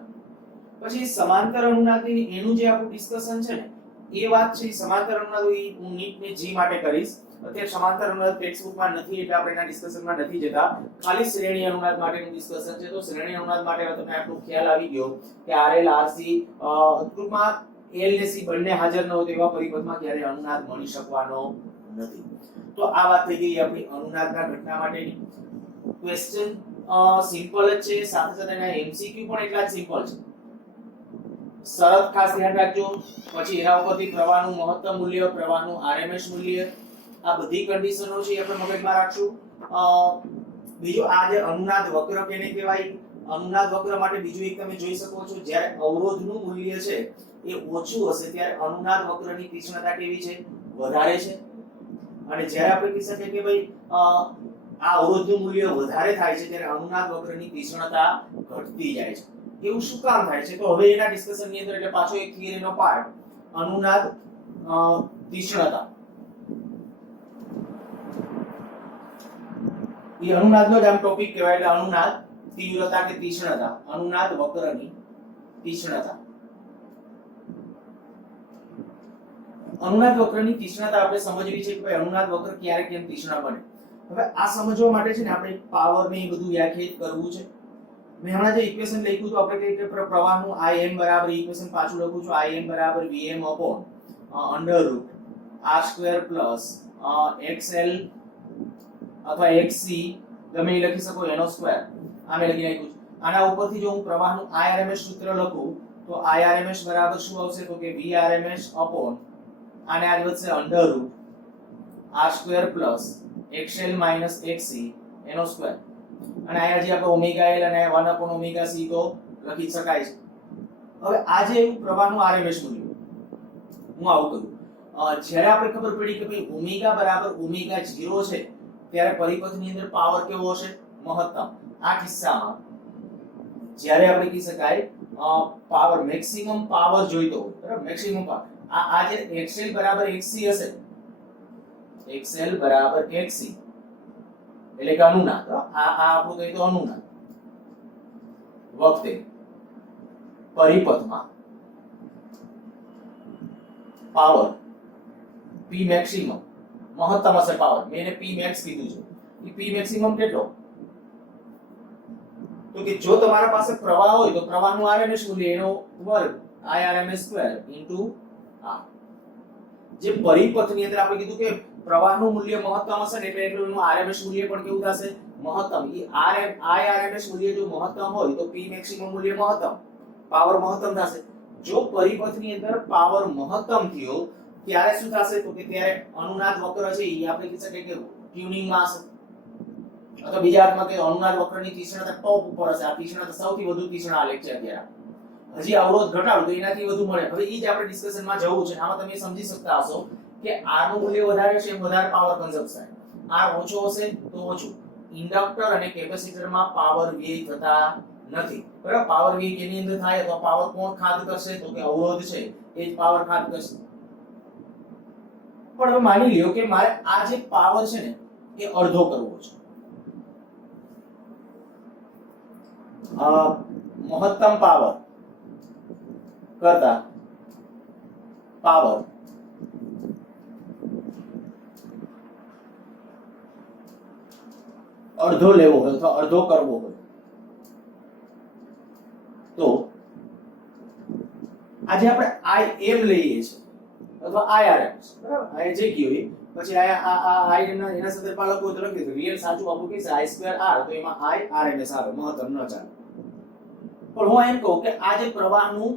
પછી સમાંતર અનુનાદની એનું જે આપણું ડિસ્કશન છે ને એ વાત છે, સમાંતર અનુનાદ હું નીટ ને જી માટે કરીશ. અત્યારે સમાંતર અનુનાદ ટેક્સ્ટબુકમાં નથી એટલે આપણે એના ડિસ્કશનમાં નથી જતા. ખાલી શ્રેણી અનુનાદ માટેનું ડિસ્કશન છે. તો શ્રેણી અનુનાદ માટે તમને આટલો ખ્યાલ આવી ગયો કે RL RC ટૂંકમાં L ને C બંને હાજર ન હોય તો એવા પરિપથમાં ક્યારે અનુનાદ મળી શકવાનો નથી. તો આ વાત થઈ ગઈ આપણી અનુનાદના ઘટના માટેની. ક્વેશ્ચન સિમ્પલ જ છે, સાથે સાથે એના MCQ પણ એટલા જ સિમ્પલ છે. શરત ખાસ ધ્યાન રાખજો. પછી એના ઉપરથી પ્રવાહનું મહત્તમ મૂલ્ય, પ્રવાહનું RMS મૂલ્ય, આ બધી કન્ડિશનો છે આપણે મગજમાં રાખશું. બીજું આ જે અનુનાદ વક્ર કેને કહેવાય? અનુનાદ વક્ર માટે બીજું એક તમે જોઈ શકો છો, જ્યારે અવરોધનું મૂલ્ય છે એ ઓછું હશે ત્યારે અનુનાદ વક્રની તીક્ષ્ણતા કેવી છે? વધારે છે. અને જ્યારે આપણે કહી શકીએ કે ભાઈ આ અવરોધનું મૂલ્ય વધારે થાય છે ત્યારે અનુનાદ વક્રની તીક્ષ્ણતા ઘટતી જાય છે. એવું શું કામ થાય છે? તો હવે એના ડિસ્કશન ની અંદર એટલે પાછો એક થિયરીનો પાર્ટ અનુનાદ તીક્ષ્ણતા. એ અનુનાદનો જ આમ ટોપિક કહેવાય. એટલે અનુનાદ તીવ્રતા કે તીક્ષ્ણતા, અનુનાદ વક્રની તીક્ષ્ણતા. અનુનાદ વક્રની તીક્ષ્ણતા આપણે સમજવી છે કે ભાઈ અનુનાદ વક્ર ક્યારે કેમ તીક્ષ્ણ બને. હવે આ સમજવા માટે છે ને આપણે પાવર ને એ બધું વ્યાખ્યાયિત કરવું છે. મેં હમણાં જે ઇક્વેશન લખ્યું તો આપણે કહીએ કે પ્રવાહનું Im બરાબર ઇક્વેશન પાછું લખું છું Im બરાબર Vm upon √r² xl અથવા xc ગમે એ લખી શકો એનો સ્ક્વેર. આ મેં લખી નાખ્યું છે. આના ઉપરથી જો હું પ્રવાહનું Irms સૂત્ર લખું તો Irms બરાબર શું આવશે? તો કે Vrms upon આને આજ વધશે √r² xl xc એનો સ્ક્વેર. અને અહીંયા જે આપણે ઓમેગા L અને 1 upon ઓમેગા C તો લખી શકાય છે. હવે આજે એવું પ્રવાહનું RMS મૂલ્ય હું આવું કરું. જ્યારે આપણે ખબર પડી કે ભાઈ ઓમેગા બરાબર ઓમેગા 0 છે ત્યારે પરિપથની અંદર પાવર કેવો હશે? મહત્તમ. આ કિસ્સામાં જ્યારે આપણે કહી શકાય પાવર મેક્સિમમ પાવર જોઈતો હોય, બરાબર? મેક્સિમમ પાવર આ જે XL બરાબર XC હશે, XL બરાબર XC એટલે કે અનુનાદ. આ આપણું કહી તો અનુનાદ વખતે પરિપથમાં પાવર P મેક્સિમમ મહત્તમ હશે પાવર. મેં એને P મેક્સ કીધું છે. એ P મેક્સિમમ કેટલો? તો કે જો તમારા પાસે પ્રવાહ હોય તો પ્રવાહનું RMS મૂલ્ય એનો વર્ગ Irms² ઇન્ટુ આ. જે પરિપથની અંદર આપણે કીધું કે પ્રવાહનું મૂલ્ય મહત્તમ હશે ને એટલે એનું RMS મૂલ્ય પણ કેવું થશે? મહત્તમ. Irms મૂલ્ય જો મહત્તમ હોય તો P મેક્સિમમ મૂલ્ય મહત્તમ, પાવર મહત્તમ થશે. જો પરિપથની અંદર પાવર મહત્તમ થયો ત્યારે શું થશે? તો કે ત્યારે અનુનાદ વક્ર છે એ આપણે કહી શકીએ કે ટ્યુનિંગમાં હશે. અથવા બીજા અર્થમાં કે અનુનાદ વક્રની તીક્ષ્ણતા ટોપ ઉપર હશે. આ તીક્ષ્ણતા સૌથી વધુ તીક્ષ્ણ આલેખ છે અત્યારે. હજી અવરોધ ઘટાડો તો એનાથી વધુ મળે. હવે ઈ જ આપણે ડિસ્કશનમાં જવું છે. આમાં તમે સમજી શકતા હશો કે R નું મૂલ્ય વધારે છે વધારે પાવર કન્ઝમ્પશન થાય. R ઓછો હશે તો ઓછું. ઇન્ડક્ટર અને કેપેસિટરમાં પાવર વ્યય થતા નથી, બરાબર. પાવર વીક એની અંદર થાય તો પાવર કોણ ખાદ કરશે? તો કે અવરોધ છે એ જ પાવર ખાદ કરશે. પણ હવે માની લ્યો કે મારે આ જે પાવર છે ને એ અડધો કરવો છે. મહત્તમ પાવર કરતા પાવર અડધો લેવો હોય અથવા અડધો કરવો હોય તો આજે આપણે Im લઈએ છીએ અથવા IRMS, બરાબર. આ જે કીધું પછી આ I એના સાથે પાલકો તો લખી દીધું. રિયલ સાચું આપણું કે I2R, તો એમાં IRMS આવે, મહત્તમ ન ચાલે. પણ હું એમ કહું કે આ જે પ્રવાહનું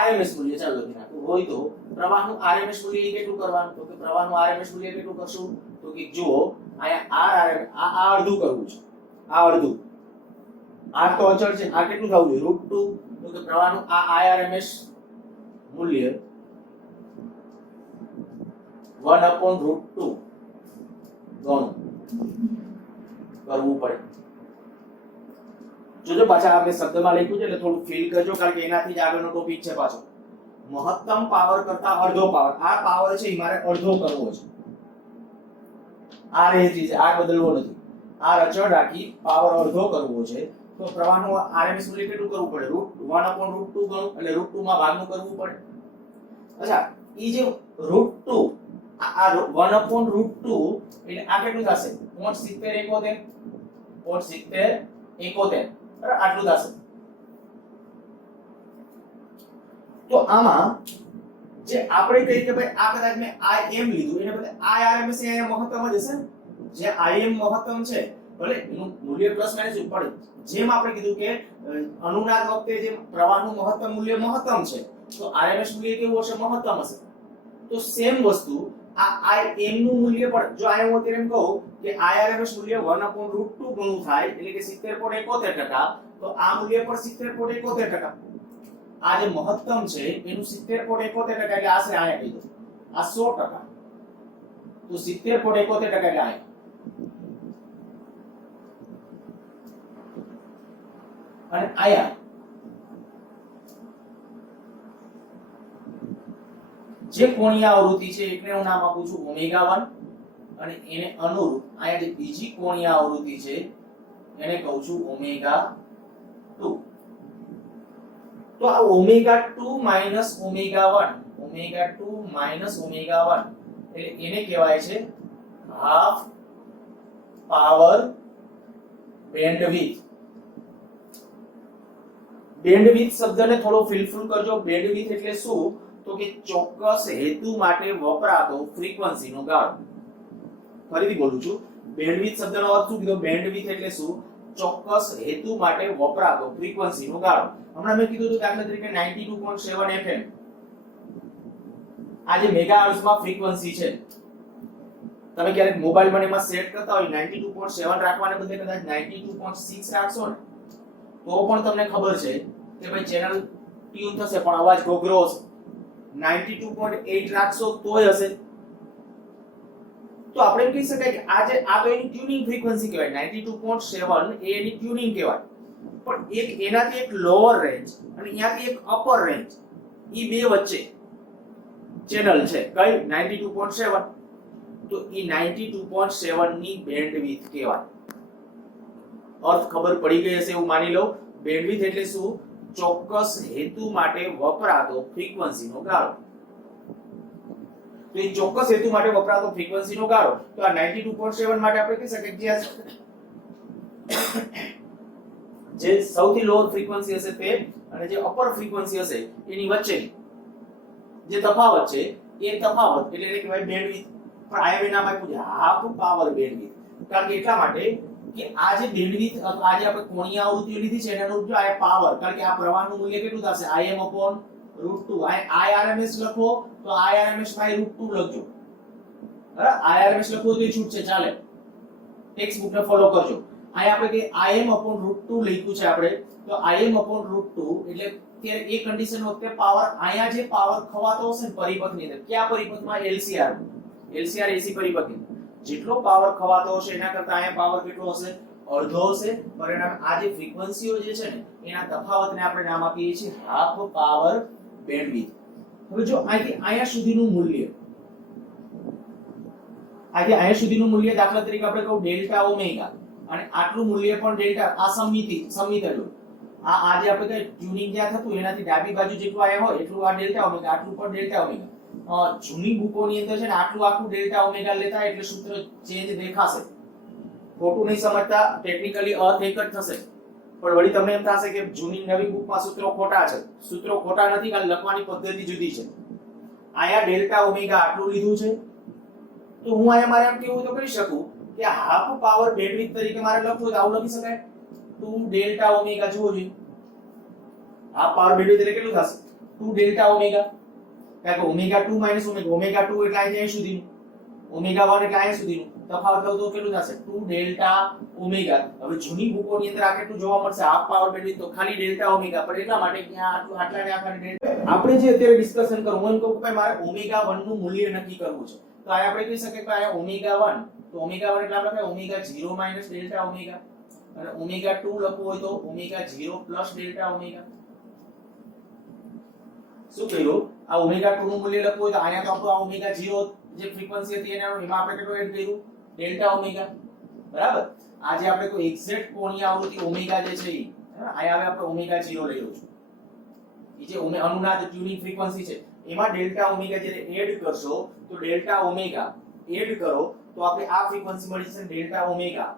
RMS મૂલ્ય, ચાલો લખી નાખું, હોય તો પ્રવાહનું RMS મૂલ્ય કેટલું કરવાનું? તો કે પ્રવાહનું RMS મૂલ્ય કેટલું કરશું? તો કે જુઓ અહીંયા RRM આ અડધું કરવું છે, આ અડધું, આ તો અચળ છે, આ કેટલું થવું જોઈએ? √2. તો કે પ્રવાહનું આ IRMS મૂલ્ય 1/√2 ગણું કરવું પડે. જોજો પાછા આપણે શબ્દમાં લખ્યું છે એટલે થોડું ફીલ કરજો, કારણ કે એનાથી જ આગળનો ટોપિક છે પાછો. મહત્તમ પાવર કરતા અડધો પાવર, આ પાવર છે એ મારે અડધો કરવો છે. આ રેજી છે, આ બદલવો નથી. આ અચળ રાખી પાવર અડધો કરવો છે તો પ્રવાહનું RMS મૂલ્ય કેટલું કરવું પડે? √1/√2 ગણું, એટલે √2 માં ભાગનું કરવું પડે. અચ્છા, ઈ જે √2 આ 1/√2 એટલે આ કેટલું થશે? 0.7071 0.7071, બરાબર, આટલું થશે. તો આમાં જે આપણે કહીએ કે ભાઈ આ કદાચ મેં Im લીધું એને બદલે IRMS એ મહત્તમ જ હશે ને. જે Im મહત્તમ છે ભલે એનું મૂલ્ય પ્લસ માઈનસ પડે, જેમ આપણે કીધું કે અનુનાદ વખતે જે પ્રવાહનું મહત્તમ મૂલ્ય મહત્તમ છે તો RMS મૂલ્ય કેવું હશે? મહત્તમ હશે. તો સેમ વસ્તુ આ Im નું મૂલ્ય પણ જો આ હું અત્યારે એમ કહું કે IRMS મૂલ્ય 1/√2 ગણું થાય એટલે કે 70.71%, તો આ મૂલ્ય પણ 70.71%. આ જે મહત્તમ છે એનું 70.71% એટલે આશરે આયા કહી દો આ 100%, તો 70.71% એટલે આયા. અને આયા જે કોણીય આવૃત્તિ છે એકને હું નામ આપું છું ω1 અને એને અનુરૂપ આયા જે બીજી કોણીય આવૃત્તિ છે એને કહું છું ω2. તો આ ω2 - ω1, એટલે એને કહેવાય છે હાફ પાવર બેન્ડવિડ્થ. બેન્ડવિડ્થ શબ્દને થોડો ફિલફુલ કરજો. બેન્ડવિડ્થ એટલે શું? તો કે ચોક્કસ હેતુ માટે વપરાતો ફ્રીક્વન્સીનો ગાળો. ફરીથી બોલું છું, બેન્ડવિડ્થ શબ્દનો અર્થ શું કીધો? બેન્ડવિડ્થ એટલે શું? ચોક્કસ હેતુ માટે વપરાતો ફ્રીક્વન્સીનો ગાળો. હમણાં મેં કીધું હતું દાખલા તરીકે 92.7 FM આ જે મેગાહર્ટ્ઝમાં ફ્રીક્વન્સી છે, તમે ક્યારેક મોબાઈલમાં એમાં સેટ કરતા હોય 92.7 રાખવાને બદલે કદાચ 92.6 રાખશો ને તો પણ તમને ખબર છે કે ભાઈ ચેનલ ટ્યુન થશે પણ અવાજ ઘોઘરો હશે. 92.8 રાખશો તોય હશે. તો આપણે એમ કહી શકાય કે આ તો એની ટ્યુનિંગ ફ્રીક્વન્સી કહેવાય. 92.7 એ એની ટ્યુનિંગ કહેવાય. પણ એક એનાથી એક લોઅર રેન્જ અને અહીંયાથી એક અપર રેન્જ, ઈ બે વચ્ચે ચેનલ છે કઈ 92.7, તો ઈ 92.7 ની બેન્ડવિડ્થ કહેવાય. અર્થ ખબર પડી ગઈ હશે એવું માની લો. બેન્ડવિડ્થ એટલે શું? ચોક્કસ હેતુ માટે વપરાતો ફ્રીક્વન્સીનો ગાળો. તો એ ચોક્કસ હેતુ માટે વપરાતો ફ્રીક્વન્સીનો ગાળો, તો આ 92.7 માટે આપણે કહી શકીએ કે જે સૌથી લોઅર ફ્રીક્વન્સી હશે તે અને જે અપર ફ્રીક્વન્સી હશે એની વચ્ચેની જે તફાવત છે એ તફાવત એટલે એને કહેવાય બેન્ડવિડ્થ. પણ આયા નામ આપ્યું છે હાફ પાવર બેન્ડવિડ્થ, કારણ કે એટલા માટે કે આ જે બેન્ડવિડ્થ આ જે આપણે કોણીય આવૃત્તિઓ લીધી છે એના અનુરૂપ જો આ પાવર, કારણ કે આ પ્રવાહનું મૂલ્ય કેટલું થશે? Im/√2. આ IRMS લખો તો IRMS/√2 લખજો. બરાબર, IRMS લખો તો એ છૂટશે, ચાલે. ટેક્સ્ટ બુક ને ફોલો કરજો. અહીંયા આપણે કે Im/√2 લખ્યું છે આપણે, તો Im/√2 એટલે કે એ કન્ડિશન વખતે પાવર અહીંયા જે પાવર ખવાતો હશે ને પરિપથની અંદર, કયા પરિપથમાં? LCR AC પરિપથની જેટલો પાવર ખવાતો હશે એના કરતા અહીંયા પાવર કેટલો હશે? અડધો હશે. પરિણામે આ જે ફ્રીક્વન્સીઓ જે છે ને એના તફાવતને આપણે નામ આપીએ છીએ હાફ પાવર બેન્ડવિડ્થ. હવે જો અહીંથી અહીંયા સુધીનું મૂલ્ય દાખલા તરીકે આપણે કહું ડેલ્ટા ઓમેગા, અને આટલું મૂલ્ય પણ ડેલ્ટા, આ સમમિત હતું. આ જે આપણે કઈ ટ્યુનિંગ જ્યાં થતું એનાથી ડાબી બાજુ જેટલું આયા હોય એટલું આ ડેલ્ટા ઓમેગા, આટલું પણ ડેલ્ટા ઓમેગા. જૂની બુકોની અંદર છે ને આટલું આખું ડેલ્ટા ઓમેગા લેતા એટલે સૂત્ર ચેન્જ દેખાશે. ખોટું નહીં સમજતા, ટેકનિકલી અર્થ એક જ થશે, પણ વળી તમને એમ થશે કે જૂની નવી બુકમાં સૂત્રો ખોટા છે. સૂત્રો ખોટા નથી, ખાલી લખવાની પદ્ધતિ જુદી છે. આયા ડેલ્ટા ઓમેગા આટલું લીધું છે, તો હું આયા મારે એમ કેવું તો કરી શકું કે હાફ પાવર બેન્ડવિડ્થ તરીકે મારે લખવું તો આવું લખી શકાય 2 ડેલ્ટા ઓમેગા. જુઓ જોઈએ હાફ પાવર બેન્ડવિડ્થ એટલે કેટલું થશે 2 ડેલ્ટા ઓમેગા, કારણ કે ઓમેગા 2 માઈનસ ઓમેગા 2 એટલે અહીં સુધીનું, ઓમેગા 1 એટલે અહીં સુધીનું તફાવત લો તો કેટલું થશે 2 ડેલ્ટા ઓમેગા. હવે જૂની બુકોની અંદર આ કેટલું જોવા મળશે હાફ પાવર બેન્ડવિડ્થ તો ખાલી ડેલ્ટા ઓમેગા, પણ એટલા માટે કે આ આટલા ને આખા ડેલ્ટા. આપણે જે અત્યારે ડિસ્કશન કરું હું એમ કહું કે મારે ઓમેગા 1 નું મૂલ્ય નક્કી કરવું છે, તો આ આપણે કહી શકીએ કે આ ઓમેગા 1, તો ઓમેગા 1 એટલે આપણે ઓમેગા 0 માઈનસ ડેલ્ટા ઓમેગા, અને ઓમેગા 2 લખવું હોય તો ઓમેગા 0 પ્લસ ડેલ્ટા ઓમેગા. શું કહ્યું? આ ઓમેગા 2 નું મૂલ્ય લખવું હોય તો આયા તો આપણું આ ઓમેગા 0 જે ફ્રીક્વન્સી હતી એમાં આપણે કેટલું એડ કર્યું ડેલ્ટા ઓમેગા, બરાબર. આ જે આપણે કોઈ એક્ઝેક્ટ કોણીય આવૃત્તિ ઓમેગા જે છે આયા હવે આપણે ઓમેગા 0 લઈ લઉં છું. એ જે અનુનાદ ટ્યુનિંગ ફ્રીક્વન્સી છે એમાં ડેલ્ટા ઓમેગા જ્યારે એડ કરશો તો ડેલ્ટા ઓમેગા એડ કરો તો આપણે આ ફ્રીક્વન્સી મળી જશે, ડેલ્ટા ઓમેગા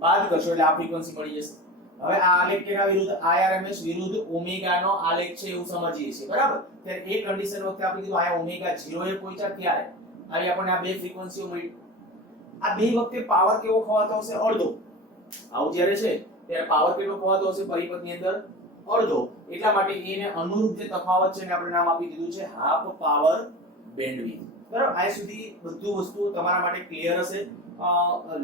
બાદ કરશો એટલે આ ફ્રીક્વન્સી મળી જશે. હવે આ આલેખ કેના વિરુદ્ધ IRMS વિરુદ્ધ ઓમેગા નો આલેખ છે એવું સમજીએ છીએ, બરાબર. ત્યારે એ કન્ડિશન વખતે આપણે કીધું આયા ઓમેગા 0 એ પહોંચ્યા ત્યારે અહીં આપણને આ બે ફ્રીક્વન્સીઓ મળી. આ બે વખતે પાવર કેવો ખવાતો હશે અડધો. આવું જ્યારે છે ત્યારે પાવર કેટલો ખવાતો હશે પરિપથની અંદર અડધો. એટલા માટે એને અનુરૂપ જે તફાવત છે ને આપણે નામ આપી દીધું છે હાફ પાવર બેન્ડવિડ્થ. બરાબર. આ સુધી બધું વસ્તુ તમારા માટે ક્લિયર હશે.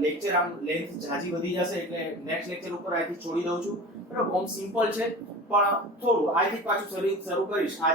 લેક્ચર આમ લેન્થ જાજી વધી જશે એટલે નેક્સ્ટ લેક્ચર ઉપર આથી છોડી દઉં છું. બરાબર. બહુ સિમ્પલ છે પણ થોડું આથી પાછું શરૂ કરીશ. આજે